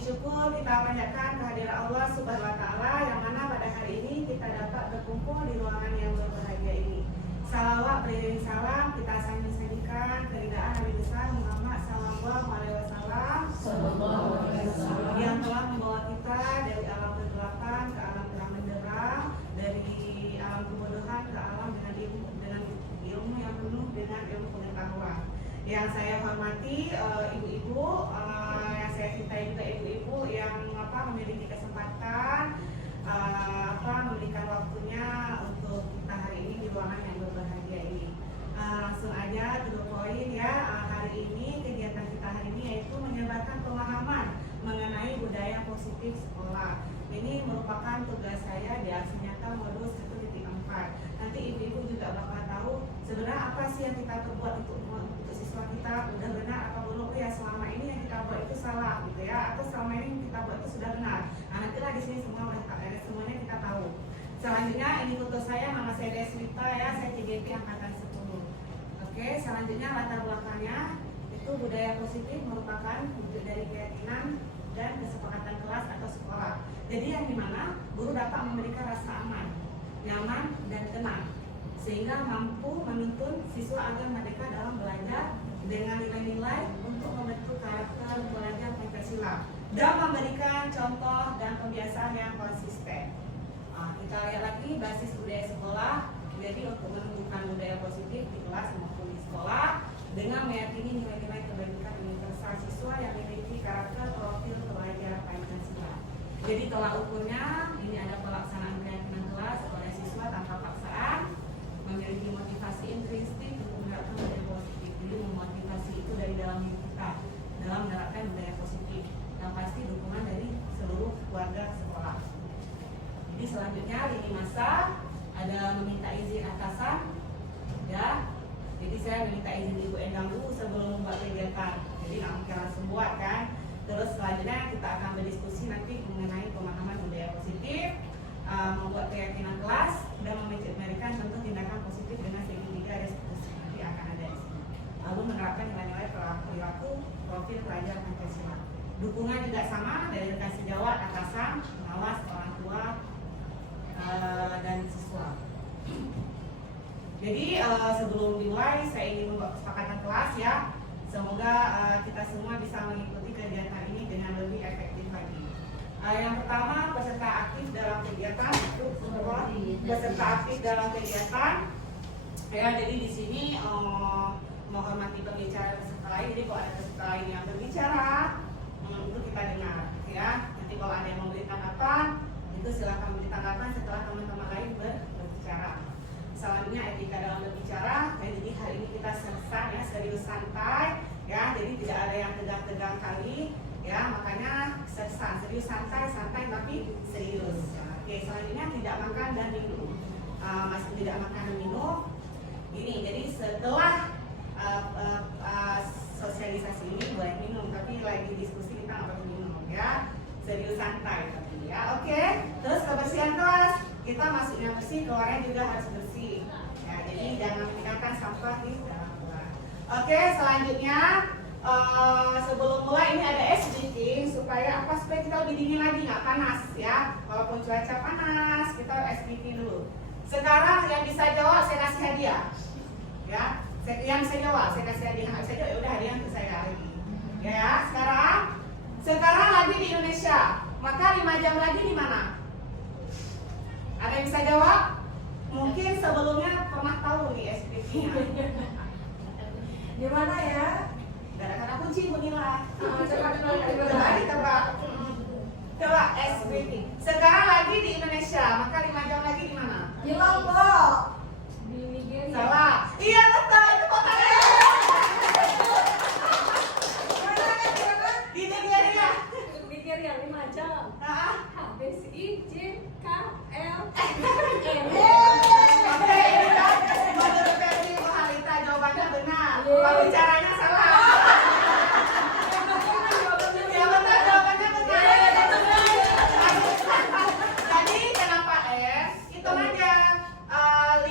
syukur kita panjatkan kehadiran Allah Subhanahu wa Ta'ala, yang mana pada hari ini kita dapat berkumpul di ruangan yang berbahagia ini. Salawat beriring salam kita sanjung-sanjungkan keridaan Nabi besar Muhammad sallallahu alaihi wasallam yang telah membawa kita dari alam kegelapan ke alam terang benderang, dari alam kebodohan ke alam dengan ilmu yang penuh dengan ilmu pengetahuan. Yang saya hormati ibu-ibu, yang saya cintai juga ibu-ibu yang memiliki kesempatan memberikan waktunya untuk kita hari ini di ruangan yang berbahagia ini. Langsung aja to the point ya. Hari ini kegiatan kita hari ini yaitu menyebarkan pemahaman mengenai budaya positif sekolah. Ini merupakan tugas saya di aksi nyata modul 1.4. Nanti ibu-ibu juga bakal tahu sebenarnya apa sih yang kita perbuat untuk siswa kita udah benar atau belum, ya selama ini yang kita buat itu salah gitu ya, atau selama ini yang kita buat itu sudah benar. Nah, nantilah di sini semuanya kita tahu. Selanjutnya ini foto saya, nama saya Deswita ya, saya CGP angkatan 10. Oke, selanjutnya latar belakangnya itu budaya positif merupakan wujud dari keyakinan dan kesepakatan kelas atau sekolah. Jadi yang dimana guru dapat memberikan rasa aman, nyaman dan tenang, sehingga mampu menuntun siswa agar mereka dalam belajar dengan nilai-nilai untuk membentuk karakter pelajar Pancasila dan memberikan contoh dan kebiasaan yang konsisten. Kita lihat lagi basis budaya sekolah. Jadi untuk menumbuhkan budaya positif di kelas maupun di sekolah dengan meyakini nilai-nilai kebaikan universal siswa yang memiliki karakter profil pelajar Pancasila. Jadi tolak ukurnya ini ada pelaksanaan keyakinan kelas oleh siswa tanpa paksaan, memiliki motivasi intrinsik untuk menerapkan budaya positif. Jadi memotivasi itu dari dalam diri kita dalam menerapkan budaya positif, yang pasti dukungan dari seluruh keluarga sekolah. Jadi selanjutnya lini masa ada meminta izin atasan ya. Jadi saya meminta izin Ibu Endang dulu sebelum membuat kegiatan. Jadi nggak mungkin langsung buat kan. Terus selanjutnya kita akan berdiskusi nanti mengenai pemahaman budaya positif, membuat keyakinan kelas dan memberikan contoh tindakan positif dengan segitiga restitusi. Nanti akan ada di sini. Lalu menerapkan nilai-nilai perilaku profil pelajar Pancasila. Dukungan juga sama dari rekan sejawat, atasan, pengawas, orang tua, dan siswa. Jadi sebelum dimulai saya ingin membuat kesepakatan kelas ya. Semoga kita semua bisa mengikuti kegiatan ini dengan lebih efektif lagi. Yang pertama, peserta aktif dalam kegiatan itu peserta aktif dalam kegiatan. Ya, jadi di sini menghormati pembicara peserta lain. Jadi kalau ada peserta lain yang berbicara, itu kita dengar, ya. Nanti kalau ada yang memberi tanggapan, itu silakan beri tanggapan setelah teman-teman lain berbicara. Selanjutnya etika dalam berbicara. Jadi hari ini kita serius santai, ya. Jadi tidak ada yang tegang-tegang kali. Ya, makanya serius santai tapi serius. Oke, selanjutnya tidak makan dan minum. Masih tidak makan dan minum. Ini jadi setelah sosialisasi ini boleh minum, tapi lagi diskusi kita nggak boleh minum ya. Serius santai tapi ya. Oke. Terus kebersihan kelas, kita masuknya bersih, keluarnya juga harus bersih. Ya, jadi jangan meninggalkan sampah di dalam kelas. Oke, selanjutnya sebelum mulai ini ada es drinking supaya supaya kita lebih dingin lagi, nggak panas ya. Walaupun cuaca panas, kita es drinking dulu. Sekarang yang bisa jawab saya kasih hadiah, ya. Yang bisa jawab saya kasih hadiah, nggak bisa jawab ya udah hadiah untuk saya lagi. Ya, sekarang lagi di Indonesia, maka 5 jam lagi di mana? Ada yang bisa jawab? Mungkin sebelumnya pernah tahu nih es drinking-nya. Di mana ya? Kata kunci beginilah. Coba es drinking. Sekarang lagi di Indonesia, maka 5 jam lagi di mana? Di Lombok. Di Nigeria. Salah. Iya betul, itu kotanya. Di Nigeria. Nigeria 5 jam. Habis IJKL. Oke, ini kan menurut versi Mahalita jawabannya benar. Pembicaranya salah. Ya betul, jawabannya benar. Jadi kenapa S? Hitung aja. 5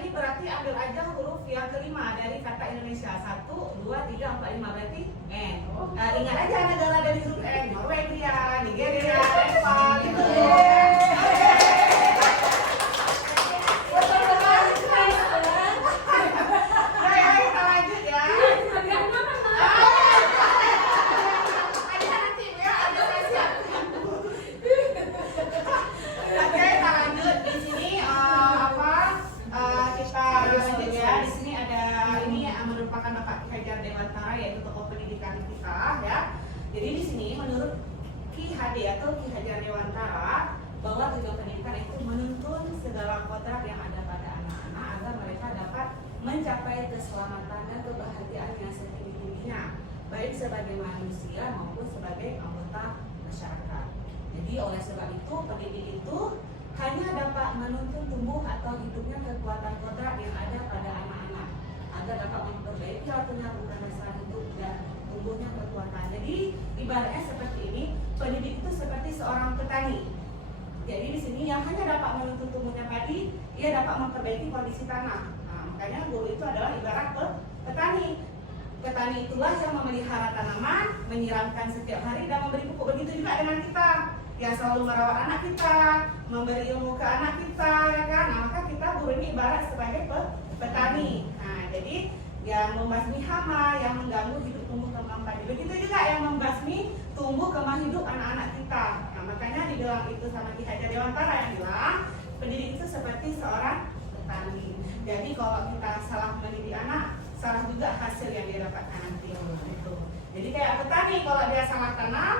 ini berarti ambil aja huruf yang kelima dari kata Indonesia. 1, 2, 3, 4, 5 berarti N. Ingat aja negara dari huruf N. India, Nigeria, Nepal, gitu. Kita lanjut ya. Oke, kita lanjut di sini kita lanjut ya. Di sini ada ini yang merupakan Bapak Ki Hajar Dewantara, yaitu tokoh pendidikan kita ya. Jadi di sini menurut Ki Hadi atau Ki Hajar Dewantara bahwa tujuan pendidikan itu menuntun segala kodrat yang ada pada anak-anak agar mereka dapat mencapai keselamatan dan kebahagiaan yang setinggi-tingginya, baik sebagai manusia maupun sebagai anggota masyarakat. Jadi oleh sebab itu pendidik itu hanya dapat menuntun tumbuh atau hidupnya kekuatan kodrat yang ada pada anak-anak agar dapat memperbaiki waktunya bukan dasar hidup dan tumbuhnya kekuatan. Jadi ibaratnya seperti ini, pendidik itu seperti seorang petani. Jadi di sini yang hanya dapat menuntun tumbuhnya padi, ia dapat memperbaiki kondisi tanah. Nah, makanya guru itu adalah ibarat petani. Petani itulah yang memelihara tanaman, menyiramkan setiap hari dan memberi pupuk. Begitu juga dengan kita yang selalu merawat anak kita, memberi ilmu ke anak kita, ya kan? Nah, maka kita guru ini ibarat sebagai petani. Nah, jadi yang membasmi hama, yang mengganggu hidup tumbuh kembang padi. Begitu juga yang membasmi tumbuh kembang hidup anak-anak kita. Nah, makanya dibilang itu sama Ki Hajar Dewantara yang bilang pendidik itu seperti seorang petani. Jadi kalau kita salah mendidik anak, salah juga hasil yang dia dapatkan nanti. Gitu. Jadi kayak petani kalau dia salah tanam,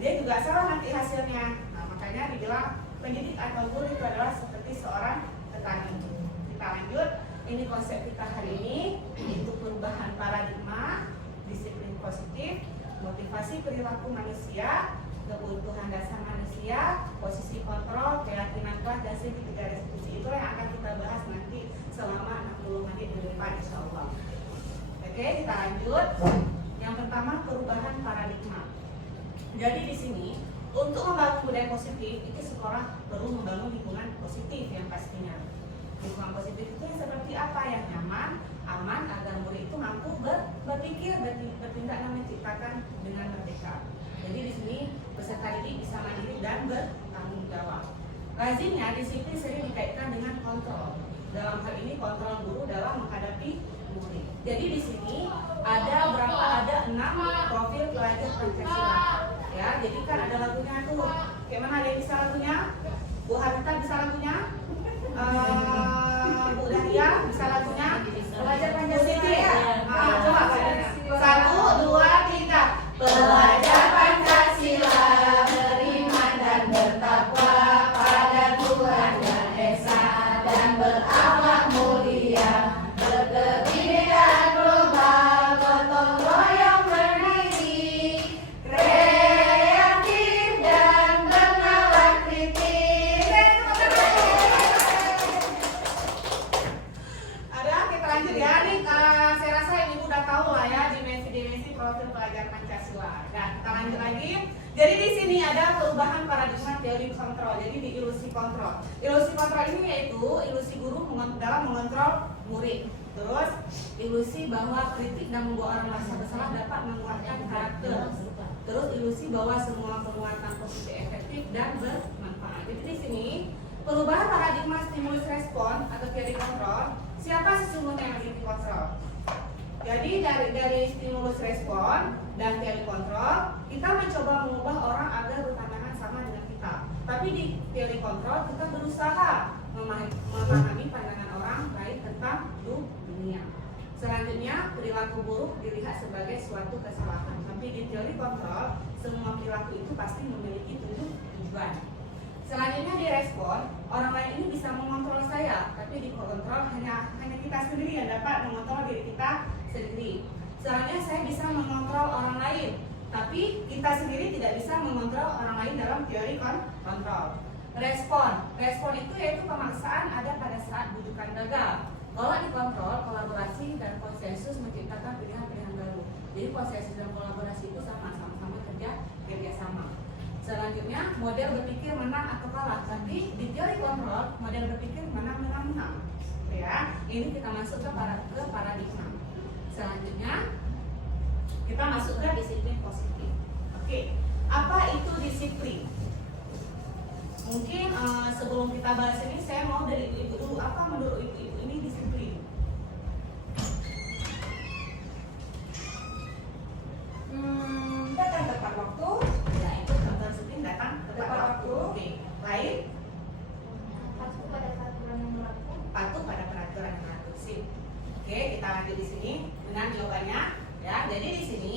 dia juga salah nanti hasilnya. Nah, makanya dibilang pendidik atau guru itu adalah seperti seorang petani. Kita lanjut. Ini konsep kita hari ini, yaitu perubahan paradigma, disiplin positif, motivasi perilaku manusia, kebutuhan dasar manusia, posisi kontrol, keyakinan kuat, dan segitiga restitusi. Itulah yang akan kita bahas nanti selama 60 menit ke depan, insya Allah. Oke, kita lanjut. Yang pertama, perubahan paradigma. Jadi di sini, untuk membangun budaya positif, itu sekolah perlu membangun lingkungan positif yang pastinya. Lingkungan positif itu yang seperti apa? Yang nyaman, aman, agar murid itu mampu berpikir, bertindak dan menciptakan dengan merdeka. Jadi di sini peserta didik bisa mandiri dan bertanggung jawab. Lazimnya disiplin sering dikaitkan dengan kontrol. Dalam hal ini kontrol guru dalam menghadapi murid. Jadi di sini ada 6 profil pelajar Pancasila. Ya, jadi kan ada lagunya tuh. Kayak mana, ada yang bisa lagunya? Bu Harita bisa lagunya? Bu Dahlia bisa lagunya? Pelajar Pancasila ya? Coba 1, 2, 3. Pelajar Pancasila beriman dan bertakwa pada Tuhan yang Esa dan berakhlak mulia, berkebinekaan global, gotong royong berdiri, kreatif dan bernalar kritis. Ada, kita lanjut ya. Nih, saya rasa ibu udah tahu lah ya dimensi-dimensi profil pelajar Pancasila. Nah, kita lanjut lagi. Jadi di sini ada perubahan paradigma teori kontrol. Jadi di ilusi kontrol. Ilusi kontrol ini yaitu ilusi guru dalam mengontrol murid. Terus ilusi bahwa kritik dan membuat orang merasa bersalah dapat menguatkan karakter. Terus ilusi bahwa semua penguatan positif efektif dan bermanfaat. Jadi di sini perubahan paradigma stimulus respon atau teori kontrol. Siapa sesungguhnya yang memiliki kontrol? Jadi dari stimulus respon dan teori kontrol, kita mencoba mengubah orang agar berpandangan sama dengan kita. Tapi di teori kontrol kita berusaha memahami pandangan orang baik tentang dunia. Selanjutnya, perilaku buruk dilihat sebagai suatu kesalahan. Tapi di teori kontrol, semua perilaku itu pasti memiliki tujuan. Selanjutnya di respon, orang lain ini bisa mengontrol saya, tapi di kontrol hanya kita sendiri yang dapat mengontrol diri kita sendiri. Selanjutnya saya bisa mengontrol orang lain, tapi kita sendiri tidak bisa mengontrol orang lain dalam teori kontrol. Respon itu yaitu pemaksaan ada pada saat bujukan gagal. Kalau dikontrol, kolaborasi dan konsensus menciptakan pilihan-pilihan baru. Jadi konsensus dan kolaborasi itu sama-sama kerja sama. Selanjutnya, model berpikir menang atau kalah. Tapi di teori kontrol, model berpikir menang. Ya, ini kita masuk ke paradigma. Selanjutnya, kita masuk ke disiplin positif. Oke, Apa itu disiplin? Mungkin sebelum kita bahas ini saya mau dari ibu-ibu dulu, apa menurut ibu-ibu ini disiplin? Datang tepat waktu. Ya, itu contoh disiplin, datang tepat Tepat waktu. waktu. Oke. Lain? Patuh pada peraturan yang berlaku. Patuh pada peraturan yang berlaku. Sip. Oke, kita lanjut di sini dengan jawabannya. Ya, jadi di sini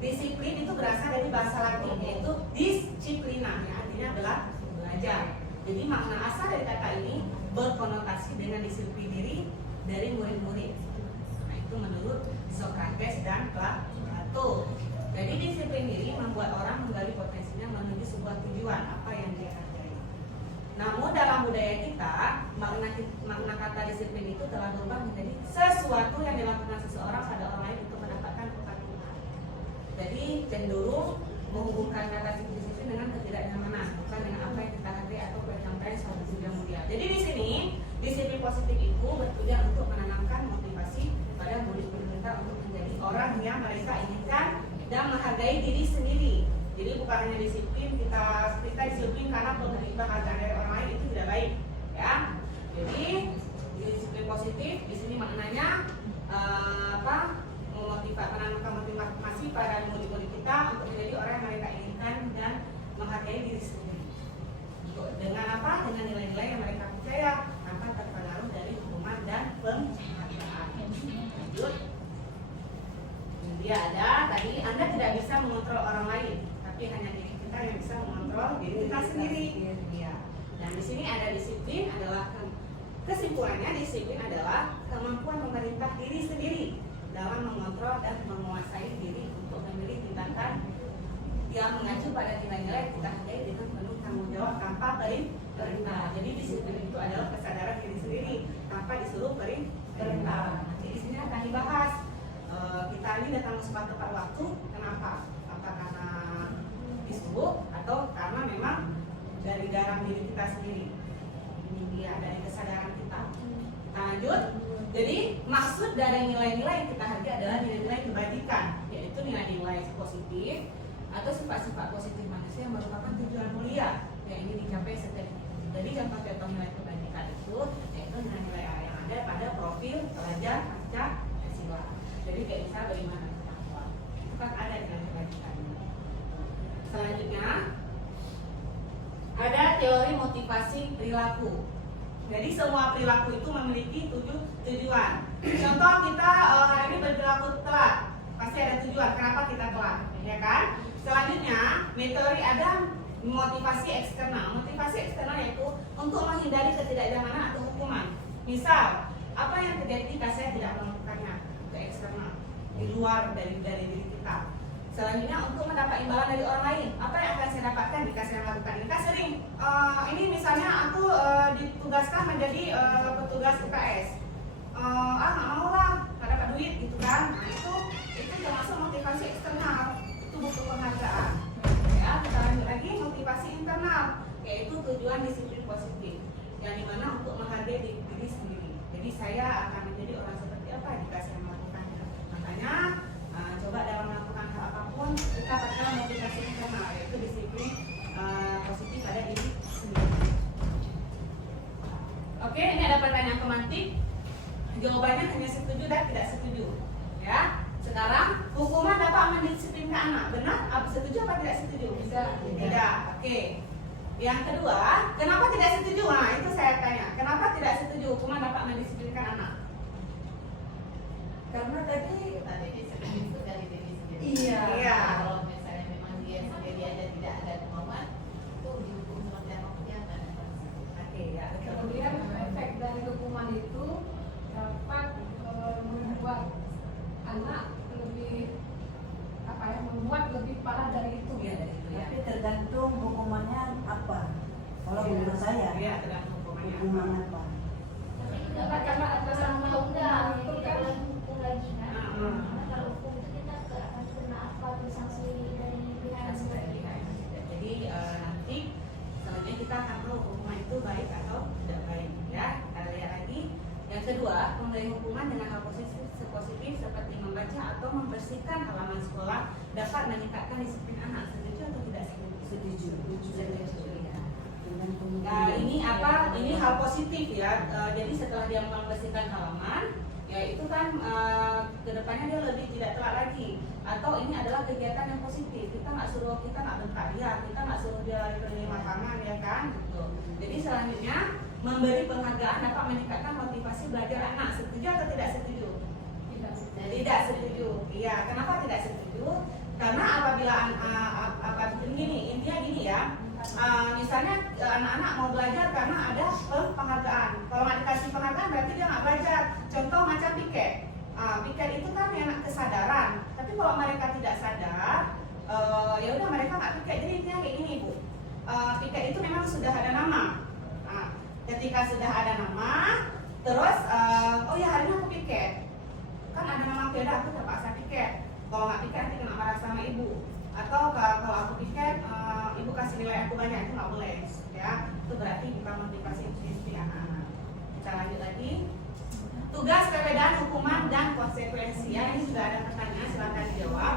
disiplin itu berasal dari bahasa Latin yaitu disciplina, yang artinya adalah belajar. Jadi makna asal dari kata ini berkonotasi dengan disiplin diri dari murid-murid. Nah, itu menurut Socrates dan Plato. Jadi disiplin diri membuat orang menggali potensinya menuju sebuah tujuan apa yang dia hargai. Namun dalam budaya kita, makna kata disiplin itu telah berubah menjadi sesuatu yang dilakukan seseorang pada orang lain untuk mendapatkan kepatuhan. Jadi cenderung menghubungkan kata disiplin dengan ketidaknyamanan, bukan dengan apa yang kita hargai atau pencapaian suatu tujuan mulia. Jadi di sini disiplin positif itu bertujuan untuk menanamkan motivasi pada murid-murid kita untuk menjadi orang yang mereka inginkan dan menghargai diri sendiri. Jadi bukan hanya disiplin kita disiplin karena penghargaan dari orang lain, itu tidak baik, ya. Jadi disiplin positif di sini maknanya menanamkan motivasi pada murid-murid kita untuk menjadi orang yang mereka inginkan dan menghargai diri sendiri. Dengan apa? Dengan nilai-nilai yang mereka percaya tanpa terpengaruh dari hukuman dan penghargaan. Lanjut. Dia ada tadi, Anda tidak bisa mengontrol orang lain, tapi hanya diri kita yang bisa mengontrol diri kita sendiri. Dan di sini ada disiplin adalah kesimpulannya disiplin adalah kemampuan memerintah diri sendiri dalam mengontrol dan menguasai diri untuk memilih tindakan yang mengacu pada nilai-nilai kita hargai dengan penuh tanggung jawab tanpa perintah. Jadi disiplin itu adalah kesadaran diri sendiri tanpa disuruh perintah. Nanti di sini akan dibahas. Kita ini datang sempat tepat waktu, kenapa? Apa karena disuruh atau karena memang dari dalam diri kita sendiri? Ini dia dari kesadaran kita. Kita lanjut. Jadi maksud dari nilai-nilai yang kita hargai adalah nilai-nilai kebajikan, yaitu nilai-nilai positif atau sifat-sifat positif manusia yang merupakan tujuan mulia yang ingin dicapai setiap. Jadi contoh-contoh nilai kebajikan itu yaitu nilai-nilai yang ada pada profil pelajar pasca siswa. Jadi kayak misalnya bagaimana kemampuan, itu kan ada nilai kebajikan. Selanjutnya ada teori motivasi perilaku. Jadi semua perilaku itu memiliki tujuan. Contoh kita hari ini berperilaku telat, pasti ada tujuan kenapa kita telat, ya kan? Selanjutnya teori ada motivasi eksternal. Motivasi eksternal yaitu untuk menghindari ketidaknyamanan atau hukuman. Misal apa yang terjadi jika saya tidak melakukannya, ke eksternal, di luar dari diri kita. Selanjutnya untuk mendapat imbalan dari orang lain. Apa yang akan saya dapatkan jika saya melakukan ini? Kan sering ini misalnya aku ditugaskan menjadi petugas UKS. Nggak mau lah, nggak dapat duit gitu kan. Nah itu termasuk motivasi eksternal, itu butuh penghargaan. Ya, kita lanjut lagi motivasi internal, yaitu tujuan disiplin positif, yang dimana untuk menghargai diri sendiri. Jadi saya akan menjadi orang seperti apa jika saya melakukannya. Makanya coba dalam melakukan hal apapun kita pakai motivasi internal, yaitu disiplin positif pada diri sendiri. Oke, ini ada pertanyaan pemantik. Jawabannya hanya setuju dan tidak setuju. Ya, sekarang hukuman dapat mendisiplinkan anak. Benar? Apa setuju apa tidak setuju? Tidak. Oke. Yang kedua, kenapa tidak setuju? Nah, itu saya tanya. Kenapa tidak setuju hukuman dapat mendisiplinkan anak? Karena tadi disiplin itu dari diri sendiri. Iya. Kalau misalnya memang dia sendiri aja tidak ada kemauan, itu dihukum seperti apa pun dia akan ada konsekuensi. Oke, ya. Kemudian efek dari hukuman itu dapat membuat anak lebih membuat lebih parah dari itu. Iya, dari itu ya. tapi tergantung hukumannya apa. Kalau menurut saya, Iya, tergantung hukumannya. hukuman apa? Tapi juga karena atas nama hukuman itu kan hukum lagi kan. Hmm. Karena kalau hukum itu kita akan kena apa tuh sanksi dari pihak Jadi nanti selanjutnya kita akan tahu hukuman itu baik atau tidak baik, ya. Kita lihat lagi. Yang kedua, memberi hukuman dengan hal positif seperti membaca atau membersihkan halaman sekolah dapat meningkatkan disiplin anak. Setuju atau tidak Setuju. Nah, ini apa? Ini hal positif ya. Jadi setelah dia membersihkan halaman, ya itu kan kedepannya dia lebih tidak telat lagi. Atau ini adalah kegiatan yang positif. Kita nggak bentak dia, kita nggak suruh dia lari keliling lapangan, ya kan? Gitu. Jadi selanjutnya memberi penghargaan dapat meningkatkan motivasi belajar anak. Setuju atau tidak setuju? Tidak setuju. Iya. Kenapa tidak setuju? Karena apabila intinya gini ya. Misalnya anak-anak mau belajar karena ada penghargaan. Kalau nggak dikasih penghargaan berarti dia nggak belajar. Contoh macam piket. Piket itu kan yang kesadaran. Tapi kalau mereka tidak sadar, ya udah mereka nggak piket. Jadi intinya kayak gini Bu. Piket itu memang sudah ada nama. Ketika sudah ada nama, terus oh ya hari ini aku piket. Kan ada nama beda, aku terpaksa piket. Kalau nggak piket nanti kena marah sama ibu. Atau kalau aku piket, ibu kasih nilai aku banyak, itu nggak boleh, ya. Itu berarti bukan motivasi inspirasi anak-anak. Kita lanjut lagi. Tugas, perbedaan hukuman dan konsekuensi. Ya, ini sudah ada pertanyaan, silakan dijawab.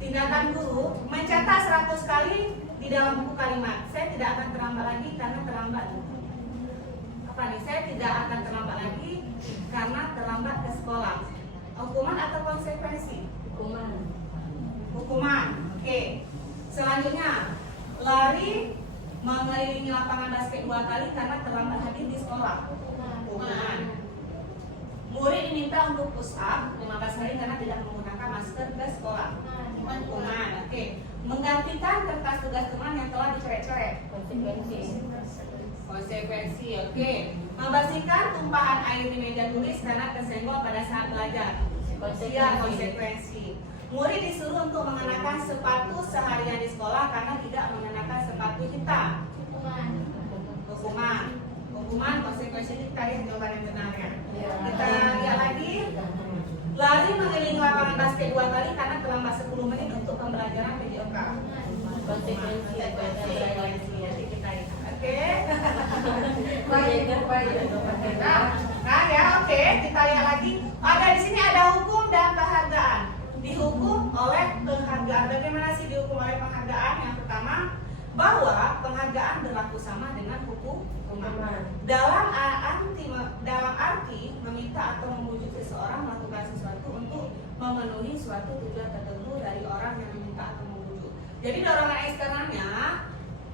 Tindakan guru mencatat 100 kali di dalam buku kalimat. Saya tidak akan terlambat lagi karena terlambat. Apa nih? Saya tidak akan terlambat lagi karena terlambat ke sekolah. Hukuman atau konsekuensi? Hukuman. Oke. Selanjutnya, lari mengelilingi lapangan basket 2 kali karena terlambat hadir di sekolah. Hukuman. Murid diminta untuk push up 15 kali karena tidak menggunakan masker ke sekolah. Hukuman. Oke. Menggantikan kertas tugas teman yang telah dicoret-coret. Konsekuensi. Oke. Membersihkan tumpahan air di meja tulis karena tersenggol pada saat belajar. Konsekuensi. Murid disuruh untuk mengenakan sepatu seharian di sekolah karena tidak mengenakan sepatu hitam. Hukuman, konsekuensi kita lihat jawaban yang benar ya. Kita lihat lagi. Lari mengelilingi lapangan basket 2 kali karena terlambat 10 menit untuk pembelajaran PJOK. Konsekuensi. Nanti kita lihat. Oke. Nah ya, oke. Kita lihat lagi. Ada di sini ada hukum dan penghargaan. Dihukum oleh penghargaan. Bagaimana sih dihukum oleh penghargaan? Yang pertama, bahwa penghargaan berlaku sama dengan hukuman. Dalam arti meminta atau membujuk seseorang melakukan sesuatu untuk memenuhi suatu tujuan tertentu dari orang yang meminta atau membujuk. Jadi dorongan eksternalnya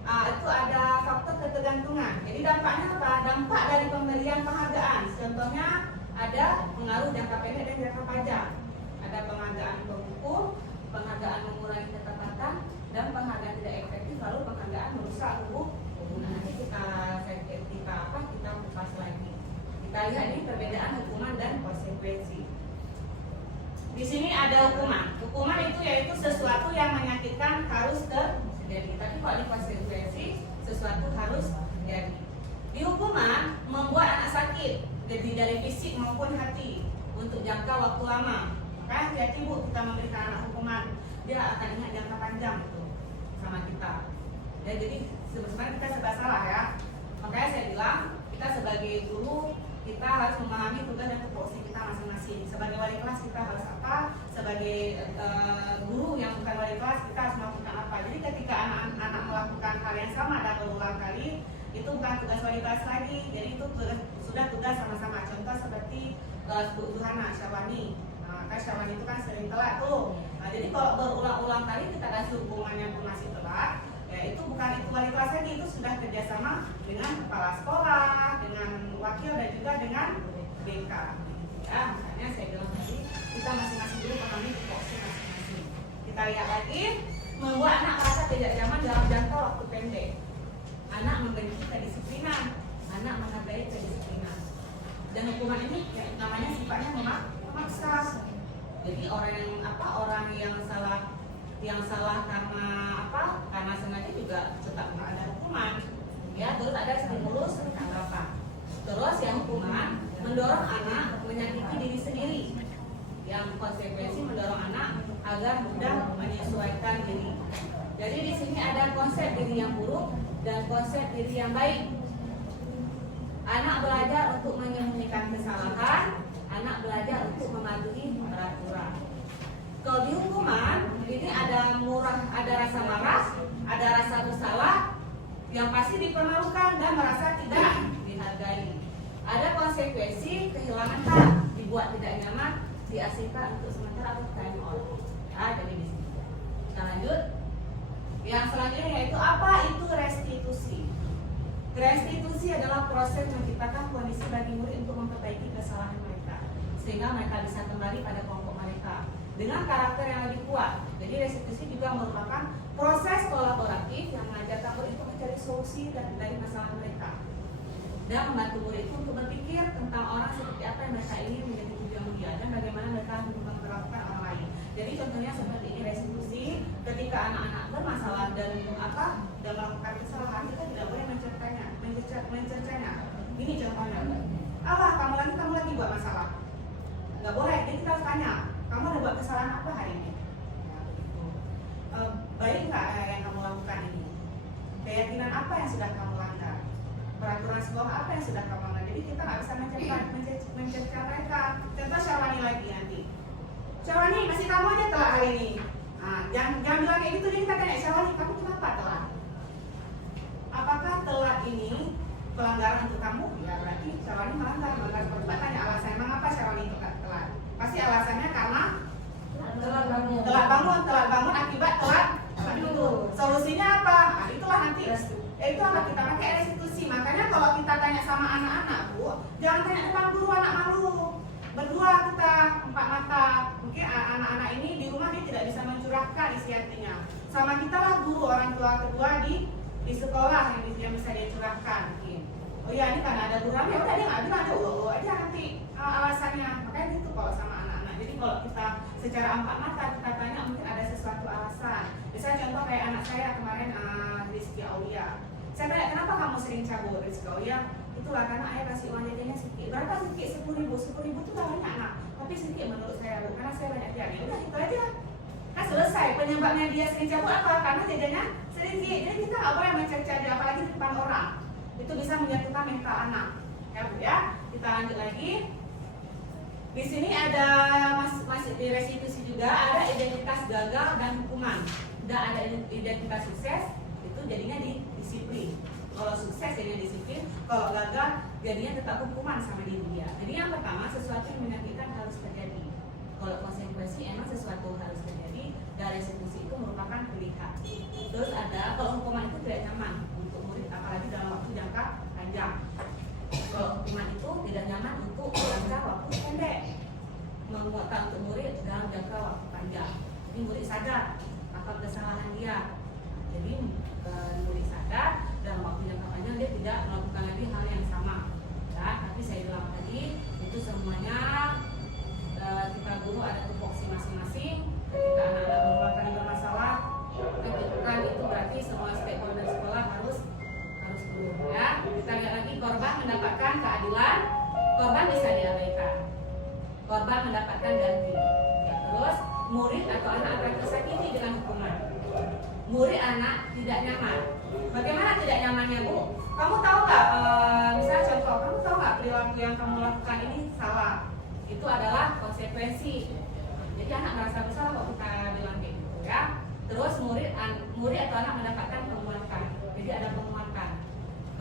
itu ada faktor ketergantungan. Jadi dampaknya apa? Dampak dari pemberian penghargaan. Contohnya ada pengaruh jangka pendek dan jangka panjang. Ada penghargaan berhukum, penghargaan mengurangi ketepatan, dan penghargaan tidak efektif, lalu penghargaan merusak hubungan. Nanti kita kupas lagi. Kita lihat ini perbedaan hukuman dan konsekuensi. Di sini ada hukuman. Hukuman itu yaitu sesuatu yang menyakitkan harus terjadi. Tapi kalau di konsekuensi sesuatu harus terjadi. Di hukuman membuat anak sakit, jadi dari fisik maupun hati untuk jangka waktu lama. Makanya hati-hati Bu, kita memberikan anak hukuman, dia akan ingat jangka panjang itu sama kita. Ya, jadi sebenarnya kita serba salah ya. Makanya saya bilang kita sebagai guru kita harus memahami tugas dan tupoksi kita masing-masing. Sebagai wali kelas kita harus apa? Sebagai guru yang bukan wali kelas kita harus melakukan apa? Jadi ketika anak-anak melakukan hal yang sama dan berulang kali, itu bukan tugas wali kelas lagi. Jadi itu sudah tugas sama-sama. Contoh seperti Bu Zuhana, Syawani. Kan Syawani itu kan sering telat tuh. Nah, jadi kalau berulang-ulang kali kita kasih hubungannya pun masih telat, ya itu bukan itu wali kelas lagi, itu sudah kerjasama dengan kepala sekolah, dengan wakil dan juga dengan BK. Ya, makanya saya bilang tadi kita masing-masing dulu pahami tupoksi masing-masing. Kita lihat lagi, membuat anak merasa tidak nyaman dalam jangka waktu pendek. Anak membenci kedisiplinan, anak menghargai kedisiplinan. Dan hukuman ini ya, namanya sifatnya memaksa. Jadi orang yang salah karena sengaja juga tetap nggak ada hukuman. Ya, terus ada stimulus tanggapan. Terus yang hukuman mendorong anak menyakiti diri sendiri. Yang konsekuensi mendorong anak agar mudah menyesuaikan diri. Jadi di sini ada konsep diri yang buruk dan konsep diri yang baik. Anak belajar untuk menyembunyikan kesalahan, anak belajar untuk mematuhi peraturan. Kalau di hukuman, ini ada rasa marah, ada rasa bersalah yang pasti dipermalukan dan merasa tidak dihargai. Ada konsekuensi kehilangan hak, dibuat tidak nyaman, diasingkan untuk sementara atau time out. Jadi di sini. Kita lanjut. Yang selanjutnya yaitu apa itu restitusi. Restitusi adalah proses menciptakan kondisi bagi murid untuk memperbaiki kesalahan mereka sehingga mereka bisa kembali pada kelompok mereka dengan karakter yang lebih kuat. Jadi restitusi juga merupakan proses kolaboratif yang mengajarkan murid untuk mencari solusi dari masalah mereka dan membantu murid itu untuk berpikir tentang orang seperti apa yang mereka ingin menjadi tujuan mulia dan bagaimana mereka memperlakukan orang lain. Jadi contohnya seperti ini restitusi ketika anak-anak bermasalah dan melakukan kesalahan, kita tidak boleh mencercanya. Ini contohnya. Allah, kamu lagi buat masalah. Nggak boleh. Jadi kita harus tanya, kamu ada buat kesalahan apa hari ini? Baik nggak yang kamu lakukan ini? Keyakinan apa yang sudah kamu langgar? Peraturan sekolah apa yang sudah kamu langgar? Jadi kita nggak bisa mencerca mereka. Contoh Syawani lagi nanti. Syawani, masih kamu aja telat hari ini. Jangan bilang kayak gitu. Jadi kita tanya Syawani, kamu kenapa telat? Apakah telat ini pelanggaran untuk kamu? Ya berarti Syawani melanggar. Coba tanya alasannya mengapa Syawani itu telat. Pasti alasannya karena telat bangun akibat telat tidur. Solusinya apa? Itulah nanti. Itu akan kita pakai restitusi. Makanya kalau kita tanya sama anak-anak, Bu, jangan tanya depan guru, anak malu. Berdua kita empat mata. Mungkin anak-anak ini di rumah dia tidak bisa mencurahkan isi hatinya. Sama kita lah guru, orang tua kedua di sekolah yang bisa dia curahkan. Oh iya, ini karena ada guru, ya udah dia nggak bilang, aja nanti alasannya. Makanya gitu kalau sama anak-anak. Jadi kalau kita secara empat mata kita tanya mungkin ada sesuatu alasan. Misalnya contoh kayak anak saya kemarin Rizky Aulia. Saya tanya kenapa kamu sering cabut Rizky Aulia? Itulah karena ayah kasih uang jajannya sedikit. Berapa sedikit? 10.000. 10.000 itu banyak anak. Tapi sedikit menurut saya, Bu, karena saya banyak tiap. Udah itu aja. Kan selesai. Penyebabnya dia sering cabut apa? Karena jajannya sedikit. Jadi kita nggak boleh mencerca dia apalagi di depan orang. Itu bisa menjatuhkan mental anak. Ya, Bu ya. Kita lanjut lagi. Di sini ada masih di restitusi juga ada identitas gagal dan hukuman. Dan ada identitas sukses, itu jadinya disiplin. Kalau sukses jadinya disiplin, kalau gagal jadinya tetap hukuman sama diri dia. Jadi yang pertama sesuatu yang menyakitkan harus terjadi. Kalau konsekuensi emang sesuatu harus terjadi, dan restitusi itu merupakan pilihan. Terus ada kalau hukuman itu tidak nyaman untuk murid apalagi dalam waktu jangka panjang. Kalau hukuman itu tidak nyaman untuk jangka waktu pendek, menguatkan untuk murid dalam jangka waktu panjang. Jadi murid sadar akan kesalahan dia. Jadi murid sadar dalam waktu jangka panjang dia tidak melakukan lagi hal yang sama. Ya, tapi saya bilang tadi itu semuanya kita guru ada tupoksi masing-masing. Ketika anak-anak berulang kali bermasalah, kan itu berarti semua stakeholder sekolah harus dulu. Ya, kita lihat lagi korban mendapatkan keadilan, korban bisa diabaikan, korban mendapatkan ganti. Ya, terus murid atau anak akan tersakiti dengan hukuman. Murid anak tidak nyaman. Bagaimana tidak nyamannya, Bu? Kamu tahu nggak? Misalnya contoh, kamu tahu nggak perilaku yang kamu lakukan ini salah? Itu adalah konsekuensi. Jadi anak merasa bersalah kok kita bilang kayak gitu ya. Terus murid atau anak mendapatkan penguatan. Jadi ada penguatan.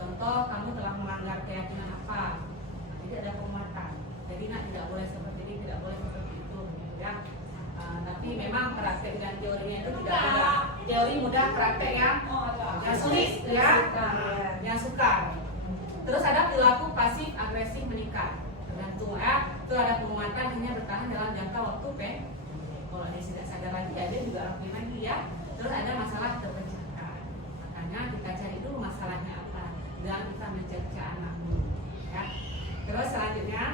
Contoh, kamu telah melanggar keyakinan apa? Jadi ada penguatan. Jadi nak tidak boleh seperti ini, tidak boleh seperti itu, gitu ya. Tapi memang praktek dan teorinya itu tidak mudah. Teori mudah, praktek yang sulit, ya, yang sukar. Terus ada perilaku pasif agresif meningkat. Tergantung ya. Itu ada penguatan hanya bertahan dalam jangka waktu pendek. Kalau dia tidak sadar lagi, ya dia juga lakuin lagi ya. Terus ada masalah terpecahkan. Makanya kita cari dulu masalahnya apa. Dan kita mencerca anak dulu. Ya. Terus selanjutnya,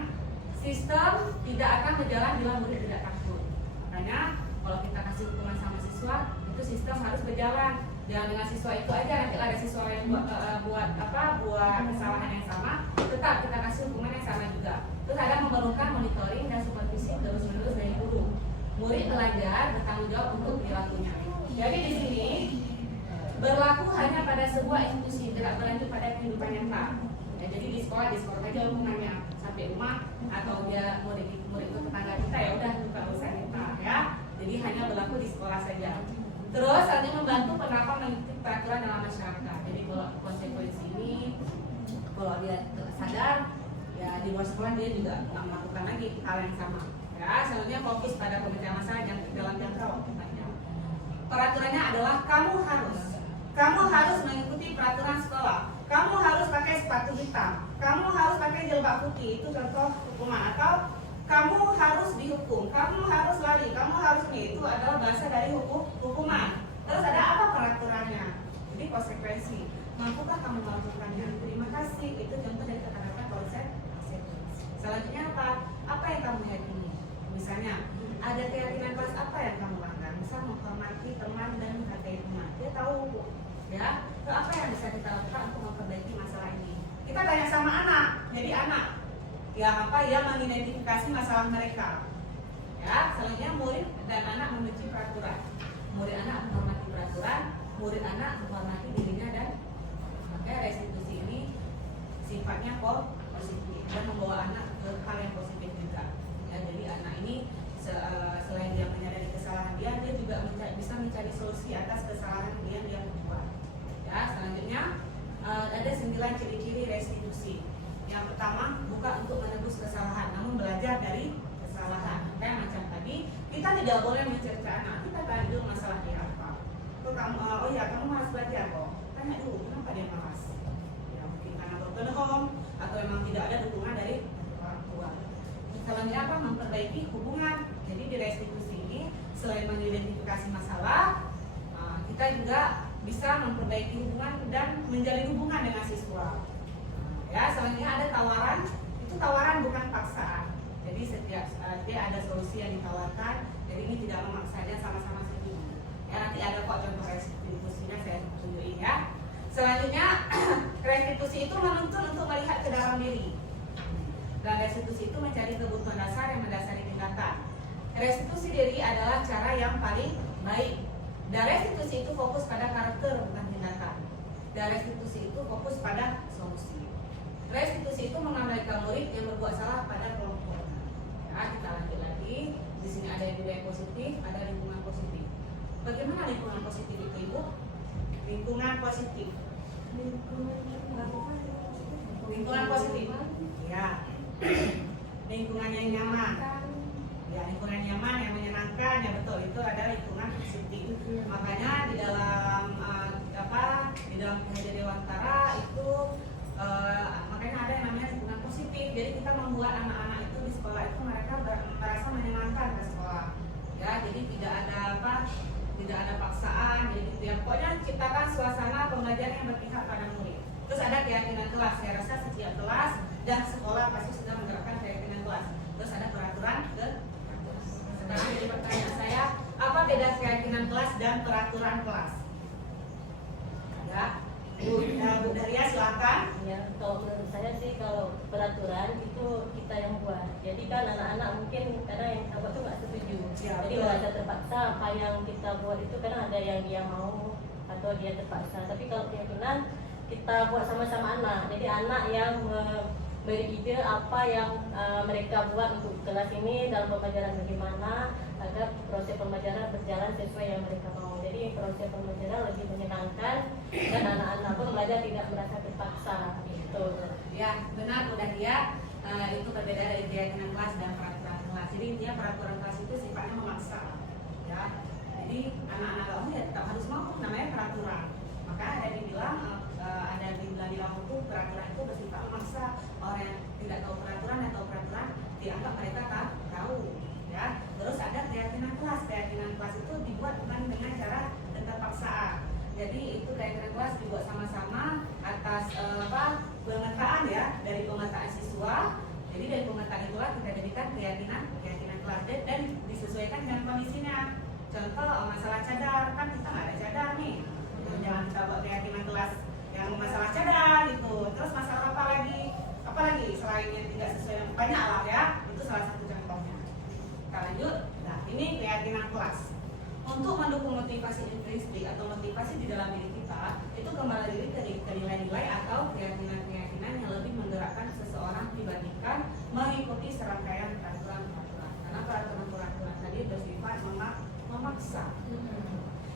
sistem tidak akan berjalan bila murid tidak takut. Makanya kalau kita kasih hukuman sama siswa, itu sistem harus berjalan. Jangan dengan siswa itu aja, nanti ada siswa yang buat kesalahan yang sama, tetap kita kasih hukuman yang sama juga. Terus ada memerlukan monitoring dan supervisi terus-menerus dari guru. Murid belajar bertanggung jawab untuk perilakunya. Jadi di sini berlaku hanya pada sebuah institusi, tidak berlanjut pada kehidupan nyata. Ya, jadi di sekolah aja hukumannya sampai rumah atau dia murid itu tetangga kita ya udah bukan urusan kita ya. Jadi hanya berlaku di sekolah saja. Terus selanjutnya membantu penerapan peraturan dalam masyarakat. Jadi kalau konsekuensi ini, kalau dia sadar, ya di luar sekolah dia juga nggak melakukan lagi hal yang sama. Ya, selanjutnya fokus pada pemecahan masalah dalam jangka waktu panjang. Peraturannya adalah kamu harus mengikuti peraturan sekolah. Kamu harus pakai sepatu hitam. Kamu harus pakai jilbab putih. Itu contoh hukuman. Atau kamu harus dihukum. Kamu harus lari. Kamu harus ini. Itu adalah bahasa dari hukuman. Terus ada apa peraturannya? Jadi konsekuensi. Mampukah kamu melakukannya? Terima kasih. Itu contoh dari kata-kata konsekuensi. Selanjutnya apa? Apa yang kamu yakini? Misalnya, ada keyakinan kelas apa yang kamu langgar? Misal menghormati teman dan menghargai teman. Dia tahu, ya. Itu apa yang bisa kita lakukan untuk memperbaiki masalah ini? Kita tanya sama anak. Jadi anak, ya apa? Yang mengidentifikasi masalah mereka. Ya. Selanjutnya murid dan anak membenci peraturan. Murid anak menghormati peraturan. Murid anak menghormati dirinya dan makanya restitusi ini sifatnya positif dan membawa anak ke hal yang positif juga. Ya, jadi anak ini selain dia menyadari kesalahan dia juga bisa mencari solusi atas kesalahan dia yang membuat. Ya, selanjutnya ada 9 ciri-ciri restitusi. Yang pertama, bukan untuk menebus kesalahan, namun belajar dari kesalahan. Kayak macam tadi, kita tidak boleh mencerca anak. Kita tanya dulu masalah dia apa. Oh ya, kamu malas belajar kok. Tanya dulu, kenapa dia malas? Ya, mungkin karena broken home atau memang tidak ada dukungan dari orang tua. Selanjutnya apa? Memperbaiki hubungan. Jadi di restitusi ini selain mengidentifikasi masalah, kita juga bisa memperbaiki hubungan dan menjalin hubungan dengan siswa. Ya, selanjutnya ada tawaran. Itu tawaran bukan paksaan. Jadi setiap dia ada solusi yang ditawarkan. Jadi ini tidak memaksanya, sama-sama setuju. Ya, nanti ada kok contoh restitusinya saya tunjukin ya. Selanjutnya restitusi itu menuntut untuk melihat ke dalam diri. Dan restitusi itu mencari kebutuhan dasar yang mendasari tindakan. Restitusi diri adalah cara yang paling baik. Dan restitusi itu fokus pada karakter bukan tindakan. Dan restitusi itu fokus pada solusi. Restitusi itu mengabaikan murid yang berbuat salah pada kelompok. Ya, kita lanjut lagi. Di sini ada yang positif, ada lingkungan positif. Bagaimana lingkungan positif itu, Ibu? Lingkungan positif. Lingkungan positif. Ya. Lingkungan yang nyaman. Ya, lingkungan nyaman yang menyenangkan, ya betul, itu adalah lingkungan positif. Makanya di dalam di dalam Cahaya Dewantara itu makanya ada yang namanya lingkungan positif. Jadi kita membuat anak-anak itu di sekolah itu mereka merasa menyenangkan ke sekolah. Ya, jadi tidak ada paksaan, jadi gitu ya. Pokoknya ciptakan suasana pembelajaran yang berpihak pada murid. Terus ada keyakinan kelas. Saya rasa setiap kelas dan sekolah pasti sudah menerapkan keyakinan kelas. Terus ada peraturan ke. Sekarang jadi pertanyaan saya, apa beda keyakinan kelas dan peraturan kelas? Ada. Bu Daria silakan. Ya, kalau menurut saya sih kalau peraturan itu kita yang buat. Jadi kan anak-anak mungkin kadang yang kita buat tuh nggak setuju. Ya, jadi betul. merasa terpaksa apa yang kita buat itu kadang ada yang dia mau atau dia terpaksa. Tapi kalau keyakinan kita buat sama-sama anak. Jadi anak yang beri ide apa yang mereka buat untuk kelas ini dalam pembelajaran bagaimana agar proses pembelajaran berjalan sesuai yang mereka mau. Jadi proses pembelajaran lebih menyenangkan dan anak-anak pun belajar tidak merasa terpaksa. Gitu. Ya, benar udah dia. Itu berbeda dari keyakinan kelas dan peraturan kelas. Jadi intinya peraturan kelas itu sifatnya memaksa. Ya, jadi anak-anak kamu ya tetap harus mau, namanya peraturan. Maka ada dibilang di dalam hukum peraturan itu bersifat memaksa. Orang yang tidak tahu peraturan atau peraturan dianggap mereka tahu. Ya, terus ada keyakinan kelas. Keyakinan kelas itu dibuat bukan dengan cara keterpaksaan. Jadi itu keyakinan kelas dibuat sama-sama atas pemetaan ya, dari pemetaan siswa. Jadi dari pemetaan itulah kita jadikan keyakinan kelas dan disesuaikan dengan kondisinya. Contoh masalah cadar, kan kita nggak ada cadar nih. Jangan kita buat keyakinan kelas yang masalah cadar gitu. Terus masalah apa lagi selain yang tidak sesuai dengan banyak lah ya. Itu salah satu contohnya. Kita lanjut. Nah, ini keyakinan kelas. Untuk mendukung motivasi intrinsik atau motivasi di dalam diri kita, itu kembali lagi ke nilai-nilai atau keyakinan-keyakinan yang lebih menggerakkan seseorang dibandingkan mengikuti serangkaian peraturan-peraturan. Karena peraturan-peraturan tadi bersifat memaksa.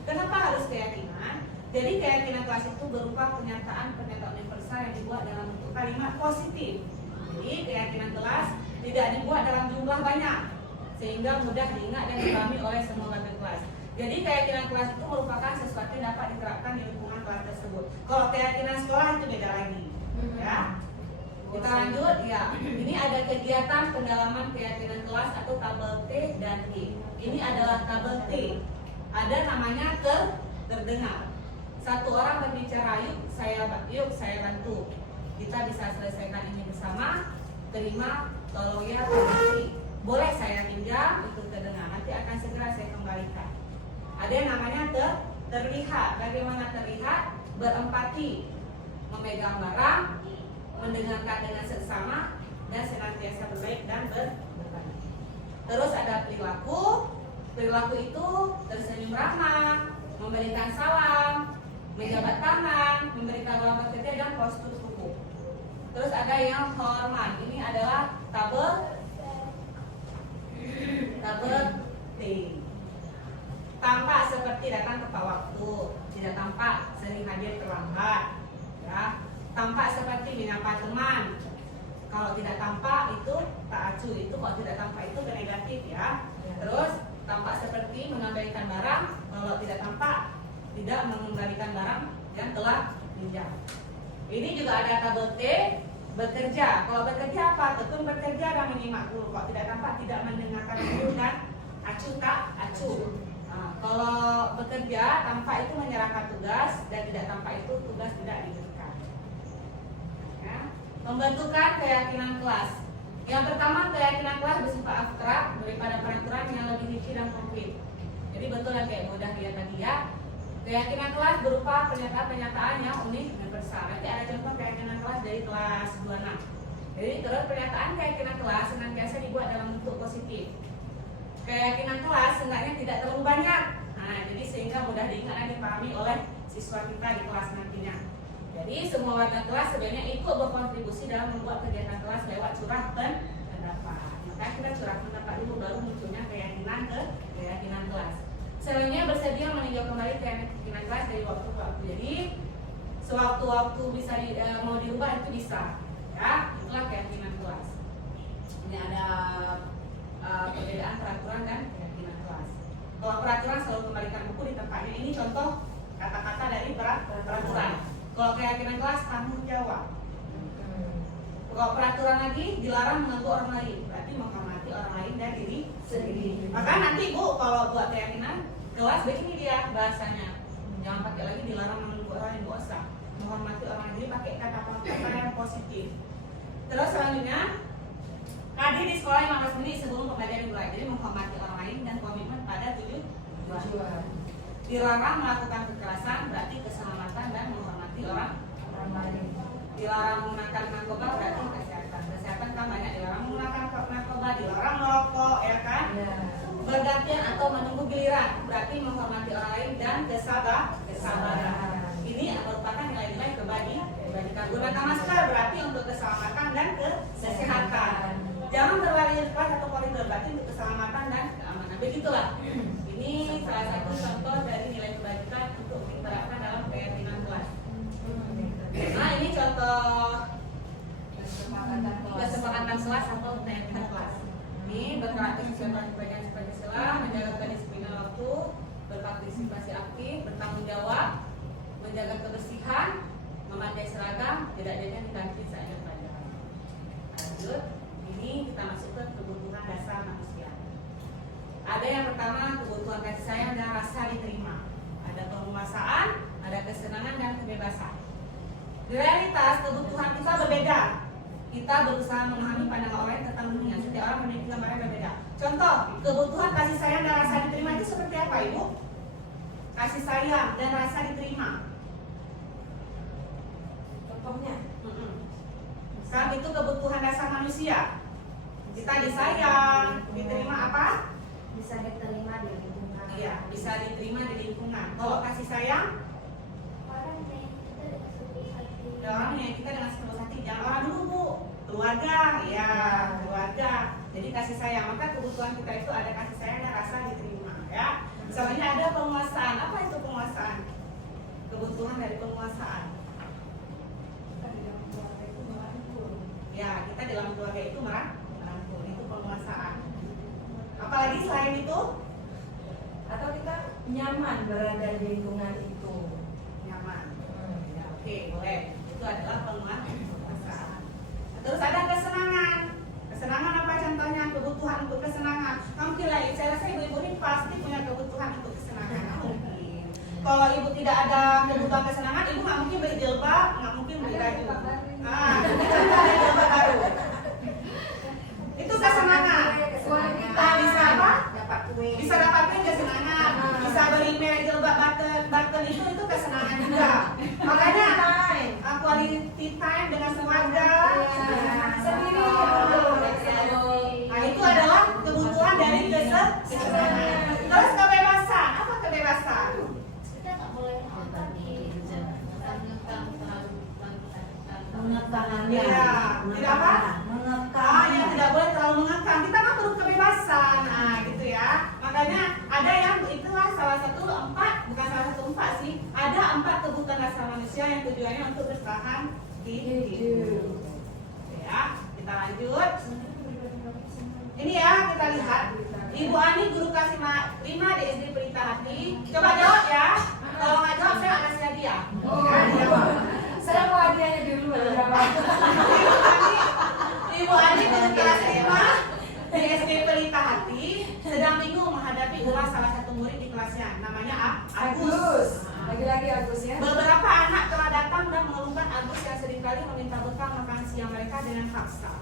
Kenapa harus keyakinan? Jadi keyakinan kelas itu berupa pernyataan universal yang dibuat dalam bentuk kalimat positif. Jadi keyakinan kelas tidak dibuat dalam jumlah banyak sehingga mudah diingat dan dipahami oleh semua warga kelas. Jadi keyakinan kelas itu merupakan sesuatu yang dapat diterapkan di lingkungan kelas tersebut. Kalau keyakinan sekolah itu beda lagi, ya. Kita lanjut, ya. Ini ada kegiatan pendalaman keyakinan kelas atau tabel T dan T. Ini adalah tabel T. Ada namanya terdengar. Satu orang berbicara, yuk saya bantu. Kita bisa selesaikan ini bersama. Terima, tolong ya, terima. Boleh saya pinjam, itu terdengar. Nanti akan segera saya kembalikan. Ada yang namanya terlihat. Bagaimana terlihat? Berempati, memegang barang, mendengarkan dengan seksama, dan senantiasa berbaik dan berbagi. Terus ada perilaku. Perilaku itu tersenyum ramah, memberikan salam, menjabat tangan, memberikan ruang bekerja, dan postur tubuh. Terus ada yang hormat. Ini adalah tabel T. Tampak seperti datang tepat waktu, tidak tampak sering hadir terlambat, ya. Tampak seperti menyapa teman. Kalau tidak tampak itu tak acuh, itu kalau tidak tampak itu negatif, ya. Terus tampak seperti mengembalikan barang. Kalau tidak tampak tidak mengembalikan barang yang telah pinjam. Ini juga ada tabel T, bekerja. Kalau bekerja apa? Tekun bekerja dan menyimak dulu. Kalau tidak tampak tidak mendengarkan dulu dan acuh tak acuh. Nah, kalau bekerja tampak itu menyerahkan tugas dan tidak tampak itu tugas tidak diberikan. Ya. Membentukkan keyakinan kelas. Yang pertama, keyakinan kelas bersifat abstrak daripada peraturan yang lebih rinci dan konkret. Jadi betul yang kayak mudah lihat tadi, ya. Keyakinan kelas berupa pernyataan-pernyataan yang unik dan universal. Nanti ada contoh keyakinan kelas dari kelas 26. Jadi terus pernyataan keyakinan kelas senantiasa dibuat dalam bentuk positif. Keyakinan kelas seenggaknya tidak terlalu banyak. Nah, jadi sehingga mudah diingat dan dipahami oleh siswa kita di kelas nantinya. Jadi semua warga kelas sebenarnya ikut berkontribusi dalam membuat kegiatan kelas lewat curah pendapat. Maka kita curah pendapat dulu baru munculnya keyakinan kelas. Selanjutnya bersedia meninjau kembali keyakinan kelas dari waktu ke waktu. Jadi sewaktu-waktu bisa mau dirubah itu bisa, ya. Itulah keyakinan kelas. Ini ada perbedaan peraturan dan keyakinan kelas. Kalau peraturan selalu kembalikan buku di tempatnya. Ini contoh kata-kata dari peraturan. Kalau keyakinan kelas tanggung jawab. Kalau peraturan lagi dilarang mengganggu orang lain, berarti menghormati orang lain dan diri sendiri. Maka nanti Bu kalau buat keyakinan kelas begini dia bahasanya. Jangan pakai lagi dilarang mengganggu orang lain, nggak usah. Menghormati orang lain, jadi pakai kata-kata yang positif. Terus selanjutnya, hadir di sekolah 15 menit sebelum pembelajaran dimulai. Jadi menghormati orang lain dan komitmen pada tujuan. Dilarang melakukan kekerasan, berarti keselamatan dan menghormati orang lain. Dilarang menggunakan narkoba, berarti kesehatan. Kesehatan kan banyak, dilarang menggunakan narkoba, dilarang merokok, ya kan? Bergantian atau menunggu giliran, berarti menghormati orang lain dan kesabaran. Ini merupakan nilai-nilai kebajikan. Gunakan masker berarti untuk keselamatan dan kesehatan. Jangan berlari di kelas atau koridor, berarti untuk keselamatan dan keamanan. Begitulah. Ini salah satu contoh dari nilai kebajikan untuk diterapkan dalam keyakinan kelas. Nah, ini contoh kesepakatan kelas atau keyakinan kelas. Ini berkarakteristik sebagian sebagai sela, menjaga kedisiplinan waktu, berpartisipasi aktif, bertanggung jawab, menjaga kebersihan, memakai seragam, tidak jajan di kantin saat jam pelajaran. Lanjut, ini kita masuk ke kebutuhan dasar manusia. Ada yang pertama, kebutuhan kasih sayang dan rasa diterima. Ada penguasaan, ada kesenangan dan kebebasan. Di realitas kebutuhan kita berbeda. Kita berusaha memahami pandangan orang tentang dunia. Setiap orang memiliki gambaran berbeda. Contoh, kebutuhan kasih sayang dan rasa diterima itu seperti apa, Ibu? Kasih sayang dan rasa diterima. Contohnya, Kan itu kebutuhan dasar manusia. Kita disayang, diterima apa? Bisa diterima di lingkungan. Iya, bisa diterima di lingkungan. Kalau kasih sayang, Orang yang kita dengan sepenuh hati. orang yang kita dengan sepenuh hati. Jangan orang dulu Bu, keluarga, ya keluarga. Jadi kasih sayang. Maka kebutuhan kita itu ada kasih sayang dan rasa diterima, ya. Misalnya ada penguasaan. Apa itu penguasaan? kebutuhan dari penguasaan. Ya, kita di dalam keluarga itu merangkul, itu penguasaan. Apalagi selain itu, Atau kita nyaman berada di lingkungan itu. nyaman. Ya, oke, boleh. Itu adalah penguasaan. Terus ada kesenangan. Kesenangan apa contohnya? Kebutuhan untuk kesenangan. Mungkin lagi, saya rasa ibu-ibu ini pasti punya kebutuhan untuk kesenangan. Mungkin. Kalau ibu tidak ada kebutuhan kesenangan, ibu nggak mungkin beli jilbab, nggak mungkin beli baju. Ini contohnya jilbab baru. Itu kesenangan. Bisa apa? Dapat kue. Bisa dapatin kesenangan. Bisa beli merek jilbab button itu kesenangan juga. Makanya quality time dengan keluarga. Sendiri. Nah, itu adalah kebutuhan dari kesenangan. Terus kebebasan. Apa kebebasan? Kita nggak boleh apa di Mengekang. Iya. Tidak apa? Mengekang. Yang tidak boleh terlalu mengekang. Kita kan perlu kebebasan. Nah, gitu ya. Makanya ada yang itulah salah satu bukan salah satu empat sih. Ada 4 kebutuhan dasar manusia yang tujuannya untuk bertahan hidup. Ya, kita lanjut. Ini ya, kita lihat. Ibu Ani guru kelas 5 di SD Pelita Hati. Coba jawab ya. Kalau nggak jawab saya akan kasih hadiah. Saya mau hadiahnya dulu. Ibu Ani guru kelas 5 di SD Pelita Hati sedang bingung menghadapi ulah salah satu murid di kelasnya. Namanya Agus. Lagi-lagi Agus ya. Beberapa anak telah datang dan mengeluhkan Agus yang seringkali meminta bekal makan siang mereka dengan paksa.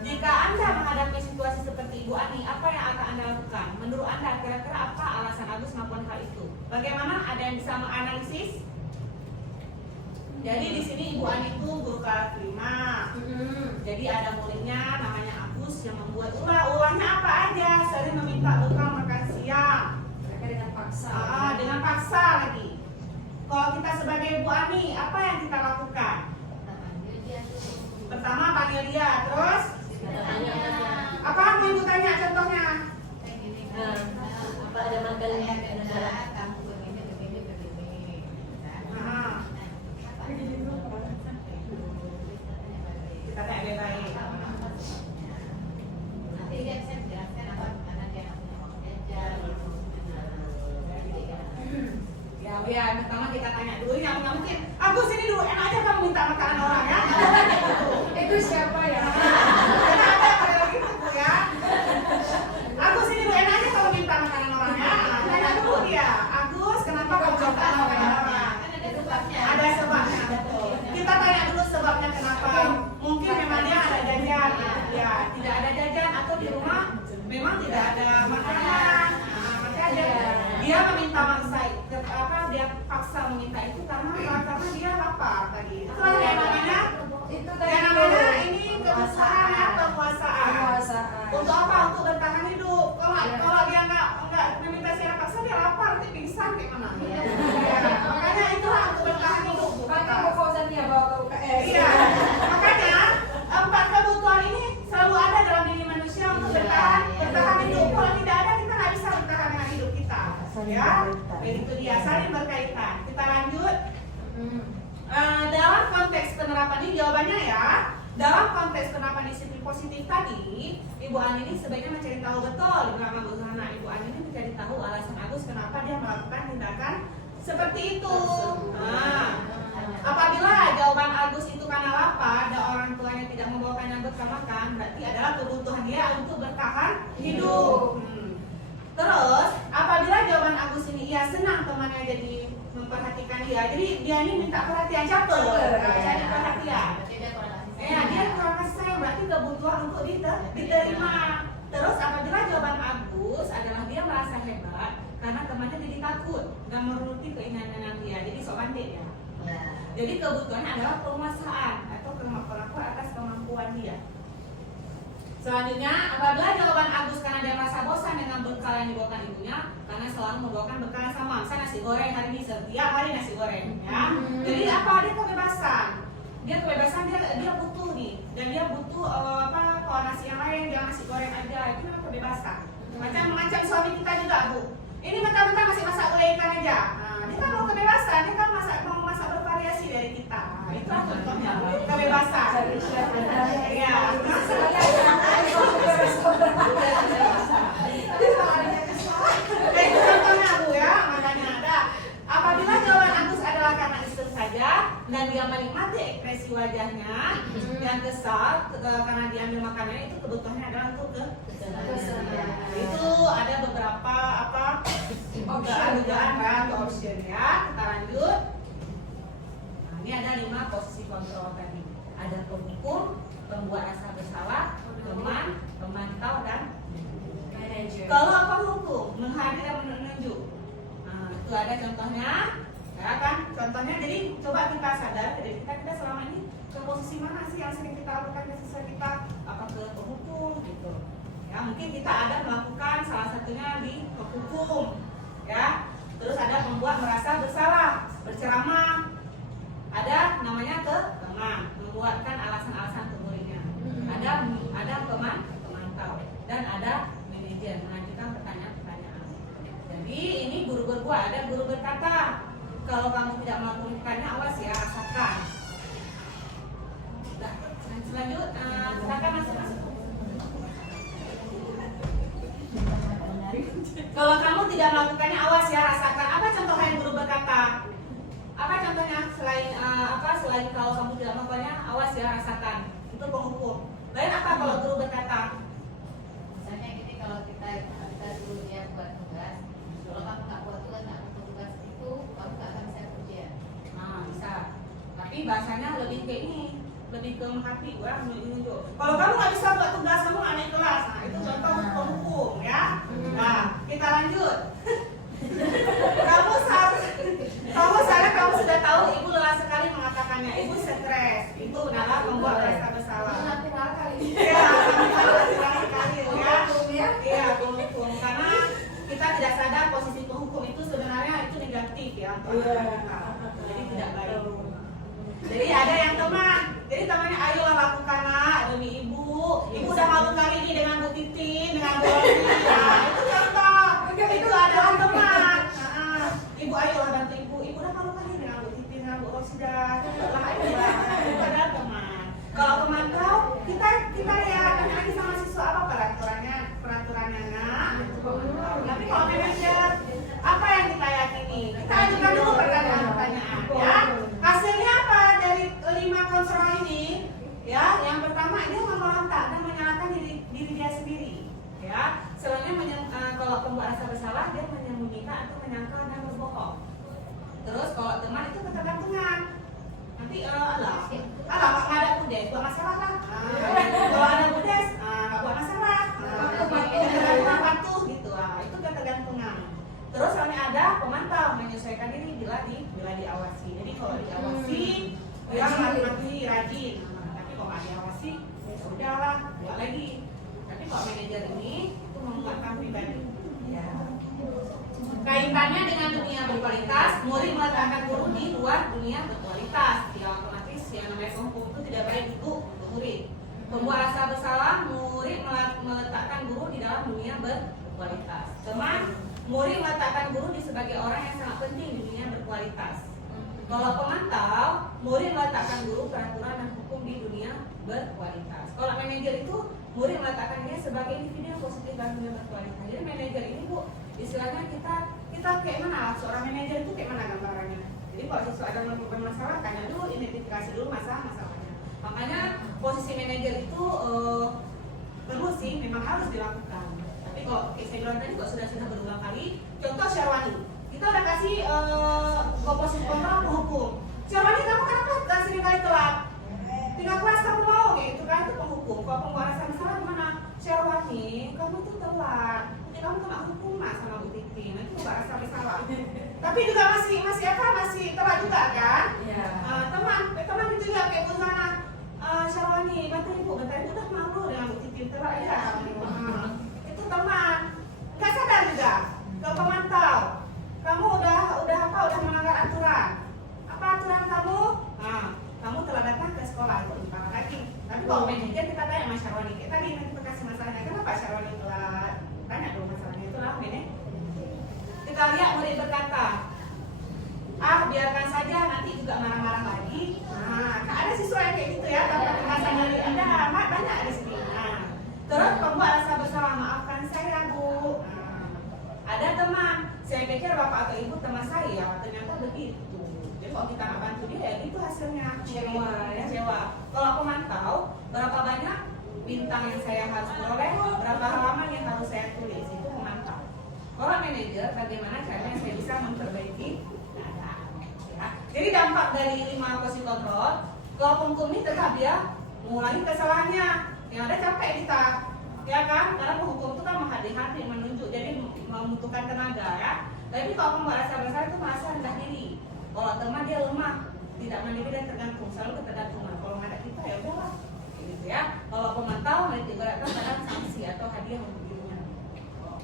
Jika Anda menghadapi situasi seperti Ibu Ani, apa yang akan Anda lakukan? Menurut Anda, kira-kira apa alasan Agus melakukan hal itu? Bagaimana? Ada yang bisa menganalisis? Jadi di sini Ibu Ani itu guru kelas 5. Jadi ada muridnya namanya Agus yang membuat ulahnya apa aja, sering meminta bekal makan siang. Mereka dengan paksa. Dengan paksa lagi. Kalau kita sebagai Ibu Ani, apa yang kita lakukan? Pertama panggil dia, terus apa mau Ibu tanya contohnya? Apa ada makan negara? Kita tanya baik-baik. Nanti dia saya jelaskan apa karena dia punya uang jajan. Ya, pertama kita tanya dulu, yang nggak mungkin. Agus ini dulu, enak aja kamu minta makanan orang ya. Itu siapa ya? Karena ada yang pada gitu ya. Agus ini dulu, enak aja kamu minta makanan orang ya. Tanya dulu dia, Agus kenapa kamu minta makanan orang? Kan ada sebabnya. Ada sebabnya, betul. Kita tanya dulu sebabnya kenapa. Mungkin memang dia ada jajan, ya tidak ada jajan atau di rumah memang tidak ada makanan. Makanya dia meminta dia paksa meminta itu karena dia lapar tadi. Itulah yang namanya ini kebutuhan ya, penguasaan. Untuk apa? Untuk bertahan hidup. Kalau dia nggak meminta secara paksa, dia lapar, nanti pingsan kayak mana? Ya, makanya itulah untuk bertahan hidup. Iya, makanya 4 kebutuhan ini selalu ada dalam diri manusia untuk bertahan hidup. Kalau tidak ada, kita nggak bisa bertahan dengan hidup kita. Ya, begitu dia saling berkaitan. Kita lanjut. Dalam konteks penerapan ini jawabannya ya. Dalam konteks penerapan disiplin positif tadi, Ibu Ani ini sebaiknya mencari tahu betul kenapa Bu Hana. Ibu Ani ini mencari tahu alasan Agus kenapa dia melakukan tindakan seperti itu. Apabila jawaban Agus itu karena lapar dan orang tuanya tidak membawakannya bekal makan, berarti adalah kebutuhan dia untuk bertahan hidup. Terus, apabila jawaban Agus ini ia senang temannya jadi memperhatikan dia, jadi dia ini minta perhatian caper, cari perhatian. Dia kurang kasih sayang, berarti kebutuhan untuk diterima. Terus, apabila jawaban Agus adalah dia merasa hebat karena temannya jadi takut dan menuruti keinginan dia, jadi sok bandit ya. Jadi kebutuhannya adalah penguasaan atau pengakuan atas kemampuan dia. Selanjutnya, apabila jawaban Agus karena dia merasa bosan dengan bekal yang dibawakan ibunya, karena selalu membawakan bekal yang sama, misalnya nasi goreng hari ini setiap hari nasi goreng, ya. Jadi apa? Dia kebebasan. Dia butuh nih, dan dia butuh kalau nasi yang lain dia nasi goreng aja, itu memang kebebasan. Macam suami kita juga Bu. Ini mentah-mentah masih masak gulai ikan aja. Nah, dia kan mau kebebasan, dia kan mau Iya. Itu contohnya Bu ya, makanya ada. Apabila jawaban Agus adalah karena iseng saja dan dia menikmati ekspresi wajahnya yang kesal karena diambil makanannya, itu kebutuhannya adalah untuk kesenangan. Itu ada beberapa dugaan atau option ya. Kita lanjut. Nah, ini ada 5 posisi kontrol tadi. Ada penghukum, pembuat rasa bersalah, teman, pemantau, dan Manager. kalau penghukum menghadir dan menunjuk. Nah, itu ada contohnya, ya kan? Contohnya, jadi coba kita sadar, jadi kita selama ini ke posisi mana sih yang sering kita lakukan ke siswa kita? Apa ke penghukum gitu? Ya, mungkin kita ada melakukan salah satunya di penghukum, ya. Terus ada membuat merasa bersalah, berceramah. Ada namanya ke teman, membuatkan alasan-alasan ke muridnya. Ada pemantau, dan ada manajer mengajukan pertanyaan-pertanyaan. Jadi ini guru berbuat, ada guru berkata, kalau kamu tidak melakukannya, awas ya, rasakan. Nah, selanjutnya silakan masuk. Kalau kamu tidak melakukannya, awas ya, rasakan. Apa contohnya guru berkata? Apa contohnya selain kalau kamu tidak melakukannya, awas ya, rasakan. Itu penghukum. Lain apa kalau guru berkata? Misalnya gini, kalau kita dulu dia buat tugas, kalau kamu nggak buat tugas, nggak buat tugas itu, kamu nggak akan bisa ujian. Nah, bisa. Tapi bahasanya lebih kayak ini, lebih ke menghati, menunjuk. Kalau kamu nggak bisa buat tugas, kamu nggak naik kelas. Nah, itu contoh penghukum ya. Nah, kita lanjut. Kamu sudah tahu ibu lelah sekali mengatakannya. Ibu stres. Itu adalah membuat rasa bersalah. Iya, sekali ya. Iya, penghukum. Karena kita tidak sadar posisi penghukum itu sebenarnya itu negatif ya untuk anak kita. Jadi tidak baik. Jadi ada yang teman. Jadi temannya, ayolah lakukanlah demi ibu. Ibu udah malu kali ini dengan Bu Titin, dengan Bu Rosi. Nah, itu contoh. Itu adalah teman. Ibu ayolah bantu ibu. Ibu udah malu kali dengan Bu Titin, dengan Bu Rosi dah. Ayolah. Itu adalah teman. Kalau pemantau, kita lihat tanya lagi sama siswa apa peraturannya nak. Itu pemantau. Tapi kalau manajer, apa yang kita yakini? Kita ajukan dulu pertanyaan-pertanyaan ya. Hasilnya apa dari 5 kontrol ini? Ya, yang pertama dia memberontak dan menyalahkan diri dia sendiri. Ya, selanjutnya kalau pembuat rasa bersalah dia menyembunyikan atau menyangkal dan berbohong. Terus kalau teman itu ketergantungan. Nanti alah nggak ada budes, buat masalah lah. Kalau ada budes, nggak buat masalah. Ketergantungan patuh gitu. Itu ketergantungan. Terus soalnya ada pemantau, menyesuaikan diri bila diawasi. Jadi kalau diawasi, dia mati rajin. Tapi kalau nggak diawasi, ya sudahlah, buat lagi. Tapi kalau manajer ini itu menguatkan pribadi. Ya. Kaitannya dengan dunia berkualitas, murid meletakkan guru di luar dunia berkualitas. Ya otomatis yang namanya penghukum itu tidak baik untuk murid. Pembuat rasa bersalah, murid meletakkan guru di dalam dunia berkualitas. Teman, murid meletakkan guru sebagai orang yang sangat penting di dunia berkualitas. Kalau pemantau, murid meletakkan guru, peraturan dan hukum di dunia berkualitas. Kalau manajer itu, murid meletakkan dia sebagai individu yang positif dan dunia berkualitas. Jadi manajer ini Bu, istilahnya kita kayak mana? Seorang manajer itu kayak mana gambarannya? Jadi kalau siswa ada bermasalah, tanya dulu, identifikasi dulu masalahnya. Makanya posisi manajer itu perlu sih, memang harus dilakukan. Tapi kalau saya bilang tadi juga sudah berulang kali. Contoh Syarwani, kita udah kasih komposisi kontrol penghukum. Syarwani, kamu kenapa sering kali telat? Tinggal kelas kamu mau gitu kan, itu penghukum. Kalau pembahasan salah gimana? Syarwani, kamu tuh telat. Nanti kamu kena hukuman sama Bu Titi. Nanti pembahasan bersalah. Tapi juga masih telat juga kan? Iya. Teman itu lihat kayak Bu Zana. Syarwani, bantu ibu udah malu dengan Bu Titi, telat aja. Itu teman. Nggak sadar juga. Ke pemantau. Kamu udah melanggar aturan. Apa aturan kamu? Kamu telah datang ke sekolah itu utama lagi. Tapi kalau manajer kita tanya sama Syarwani, kita identifikasi masalahnya. Kenapa Syarwani telat? Tanya dulu masalahnya itu lah ini. Kita lihat murid berkata, biarkan saja nanti juga marah-marah lagi. Nah, ada siswa yang kayak gitu ya, tanpa kekerasan dari Anda, banyak di sini. Nah, terus pembuat rasa bersalah, maafkan saya Bu. Nah, ada teman, saya pikir bapak atau ibu teman saya, ternyata begitu. Jadi kalau kita nggak bantu dia, ya itu hasilnya. Kecewa. Kalau pemantau, berapa banyak bintang yang saya harus peroleh, berapa halaman yang harus saya tulis, itu pemantau. Kalau manajer, bagaimana caranya saya bisa memperbaiki data. Ya. Jadi dampak dari 5 posisi kontrol, kalau penghukum ini tetap dia mengulangi kesalahannya. Yang ada capek kita, ya kan? Karena penghukum itu kan menghati-hati, menunjuk, jadi membutuhkan tenaga ya. Tapi kalau pembuat rasa bersalah itu merasa rendah diri. Kalau teman dia lemah, tidak mandiri dan tergantung, selalu ketergantungan. Kalau nggak ada kita ya udahlah, gitu ya. Kalau pemantau ibaratkan pada sanksi atau hadiah untuk dirinya.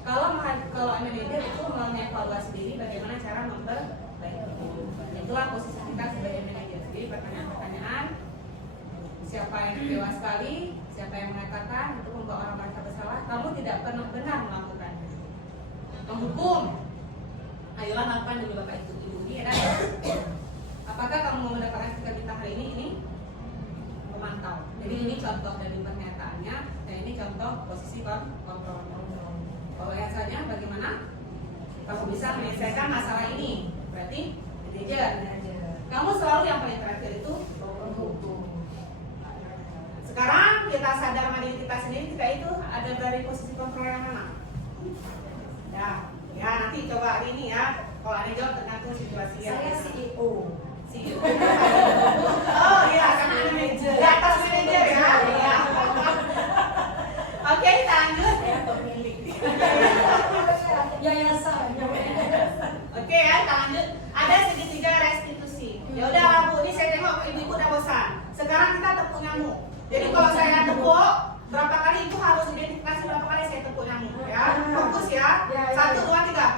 Kalau manajer itu mengevaluasi diri bagaimana cara memperbaiki. Itulah posisi kita sebagai manajer. Jadi pertanyaan-pertanyaan, siapa yang kecewa sekali, siapa yang mengatakan itu membuat orang merasa bersalah, kamu tidak pernah benar melakukannya. Menghukum, ayolah lakukan dulu bapak itu ibu ini ya. Apakah kamu mau mendapatkan stiker bintang hari ini memantau. Jadi ini contoh dari pernyataannya, dan ini contoh posisi kontrol. Pembahasannya bagaimana kamu bisa menyelesaikan masalah ini. Berarti manajer. Kamu selalu yang paling terakhir itu penghukum. Sekarang kita sadar diri kita sendiri, kita itu ada dari posisi kontrol yang mana? Ya nanti coba hari ini ya. Kalau ada jawab tergantung situasi ya. Saya CEO. Oh iya, sama manajer. Di atas manajer ya. Iya. Oke, kita lanjut. Pemilik. Yayasan. Oke ya, kita lanjut. Ada segitiga restitusi. Ya udah Bu, ini saya tengok ibu-ibu udah bosan. Sekarang kita tepuk nyamuk. Jadi kalau saya tepuk, berapa kali ibu harus identifikasi berapa kali saya tepuk nyamuk ya. Fokus ya. 1, 2, 3.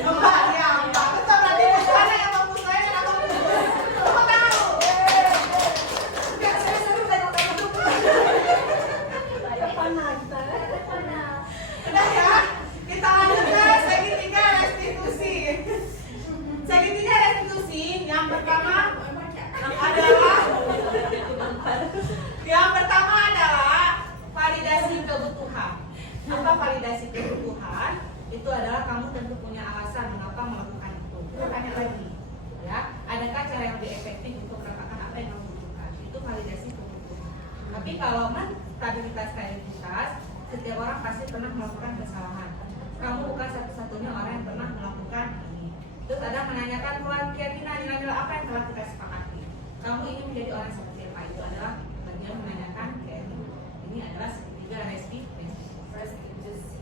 4 ya, 4. Betul, berarti bukannya yang fokus saya dan aku tepuk tangan Bu. Biar saya seru tengok itu. Udah ya, kita lanjut ke segitiga restitusi. Segitiga restitusi yang pertama adalah validasi kebutuhan. Apa validasi kebutuhan? Itu adalah kamu tentu punya alasan mengapa melakukan itu. Kita tanya lagi, ya, adakah cara yang lebih efektif untuk mendapatkan apa yang kamu butuhkan? Itu validasi kebutuhan. Tapi kalau stabilitas kreativitas, setiap orang pasti pernah melakukan kesalahan. Kamu bukan satu-satunya orang yang pernah melakukan ini. Terus ada menanyakan keyakinan nilai-nilai apa yang telah kita sepakati. Kamu ingin menjadi orang seperti apa? Itu adalah bagian menanyakan keyakinan. Ini adalah segitiga restitusi.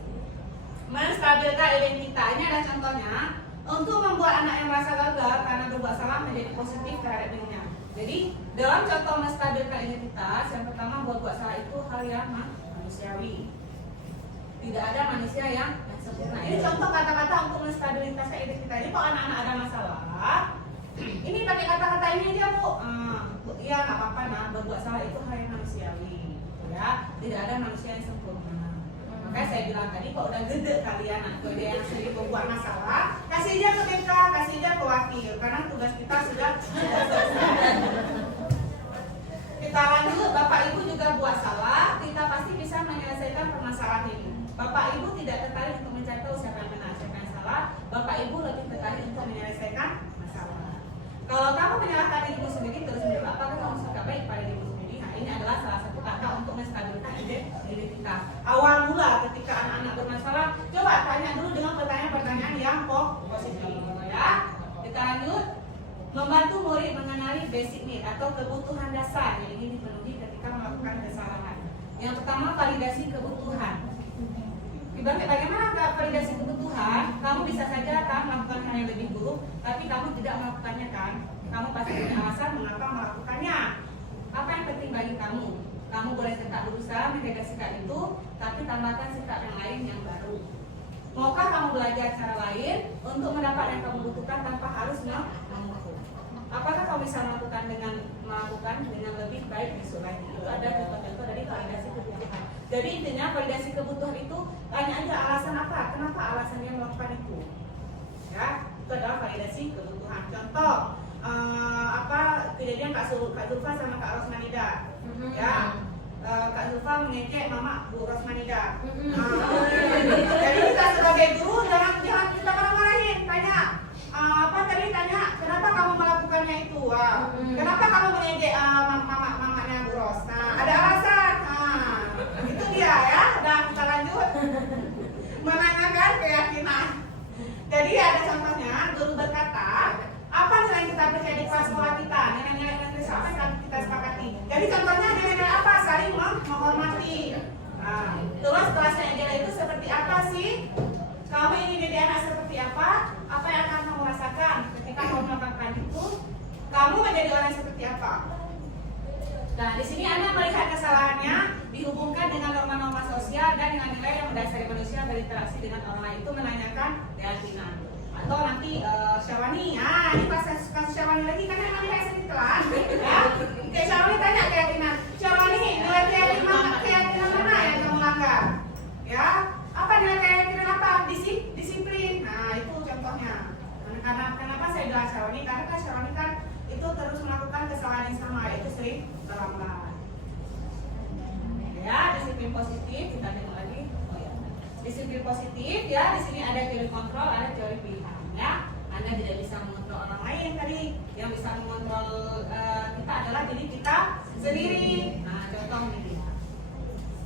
Menstabilkan identitas. Ini ada contohnya untuk membuat anak yang merasa gagal karena berbuat salah menjadi positif terhadap dirinya. Jadi dalam contoh menstabilkan identitas, yang pertama buat salah itu hal yang manusiawi. Tidak ada manusia yang sempurna. Ini contoh kata-kata untuk menstabilitaskan identitas. Jadi kalau anak-anak ada masalah, ini pakai kata-kata ini aja Bu. Iya nggak apa-apa, nah berbuat salah itu hal yang manusiawi. Ya, tidak ada manusia yang sempurna. Makanya saya bilang tadi, kalau udah gede kalian atau dia yang sendiri membuat masalah, kasih dia ke BK, kasih dia ke wakil, karena tugas kita sudah selesai. Kita lanjut, Bapak Ibu juga buat salah, kita pasti bisa menyelesaikan permasalahan ini. Bapak Ibu tidak tertarik untuk mencari tahu siapa yang benar, siapa yang salah. Bapak Ibu lebih tertarik untuk menyelesaikan masalah. Kalau kamu menyalahkan dirimu sendiri terus menerus, apakah kamu suka baik pada dirimu sendiri? Nah, ini adalah salah satu kata untuk menstabilkan identitas. Awal mula ketika anak-anak bermasalah, coba tanya dulu dengan pertanyaan-pertanyaan yang positif, ya. Kita lanjut. Membantu murid mengenali basic need atau kebutuhan dasar yang ingin dipenuhi ketika melakukan kesalahan. Yang pertama, validasi kebutuhan. Ibaratnya bagaimana validasi kebutuhan? Kamu bisa saja kan melakukan hal yang lebih buruk, tapi kamu tidak melakukannya kan? Kamu pasti punya alasan mengapa melakukannya. Apa yang penting bagi kamu? Kamu boleh tetap berusaha menegasikan itu, tapi tambahkan sikap yang lain yang baru. Maukah kamu belajar cara lain untuk mendapat yang kamu butuhkan tanpa harus memukul? Apakah kamu bisa melakukan dengan lebih baik besok lagi? Itu ada contoh-contoh dari validasi kebutuhan. Jadi intinya validasi kebutuhan itu tanya aja alasan apa, kenapa alasannya melakukan itu. Ya, Itu adalah validasi kebutuhan. Contoh kejadian Kak Zulfa sama Kak Rosmanida. Ya. Kak Zulfa mengejek Mama Bu Rosmanida. Jadi kita sebagai guru jangan kita marah-marahin, tanya tanya kenapa kamu melakukannya itu? Kenapa kamu mengejek mamanya Bu Ros? Nah, ada alasan. Itu dia ya. Nah, kita lanjut. Menanyakan keyakinan. Jadi ada contohnya, guru berkata, apa nilai kita percaya di kelas sekolah kita? Nilai-nilai yang disampaikan kita sepakati. Jadi contohnya nilai-nilai apa? Saling menghormati. Terus kelasnya ideal itu seperti apa sih? Kamu ingin jadi anak seperti apa? Apa yang akan kamu rasakan ketika kamu melakukan itu? Kamu menjadi orang seperti apa? Nah, di sini Anda melihat kesalahannya dihubungkan dengan norma-norma sosial dan dengan nilai yang mendasari manusia berinteraksi dengan orang lain, itu menanyakan keyakinan. Atau nanti Syawani, ini pas kasus Syawani lagi kan emang nilai sedikit ya. Oke, Syawani tanya keyakinan. Syawani, nilai keyakinan mana yang kamu langgar? Ya, apa nilai keyakinan apa? Disiplin. Nah, itu contohnya. Kenapa saya bilang Syawani? Karena kan Syawani kan itu terus melakukan kesalahan yang sama, yaitu sering terlambat. Ya, disiplin positif, kita tengok lagi. Disiplin positif ya, di sini ada teori kontrol, ada teori pilihan ya. Anda tidak bisa mengontrol orang lain tadi, yang bisa mengontrol kita adalah diri kita sendiri. Nah, contoh ini.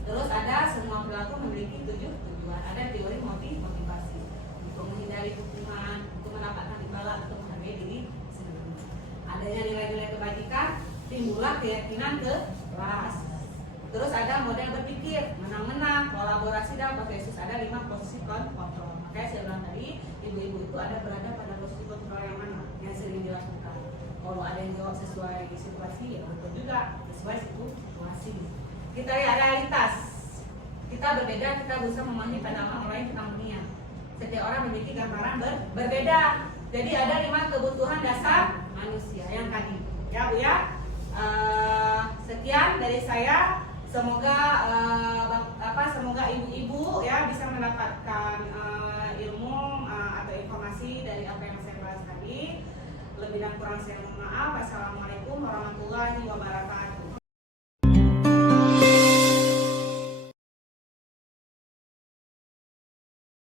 Terus ada semua perilaku memiliki tujuan. Ada teori motivasi untuk menghindari hukuman, untuk mendapatkan imbalan, untuk menghargai diri sendiri. Adanya nilai-nilai kebajikan, timbullah keyakinan kelas. Terus ada model berpikir, menang-menang, kolaborasi dan konsensus. Ada 5 posisi kontrol. Makanya saya bilang tadi, ibu-ibu itu ada berada pada posisi kontrol yang mana yang sering dilakukan. Kalau ada yang jawab sesuai situasi, ya betul juga sesuai situasi. Kita lihat realitas. Kita berbeda, kita berusaha memahami pandangan orang lain tentang dunia. Setiap orang memiliki gambaran berbeda. Jadi ada 5 kebutuhan dasar manusia yang tadi. Ya Bu ya. Sekian dari saya. Semoga ibu-ibu ya bisa mendapatkan ilmu atau informasi dari apa yang saya bahas tadi. Lebih dan kurang saya mohon maaf. Wassalamualaikum warahmatullahi wabarakatuh.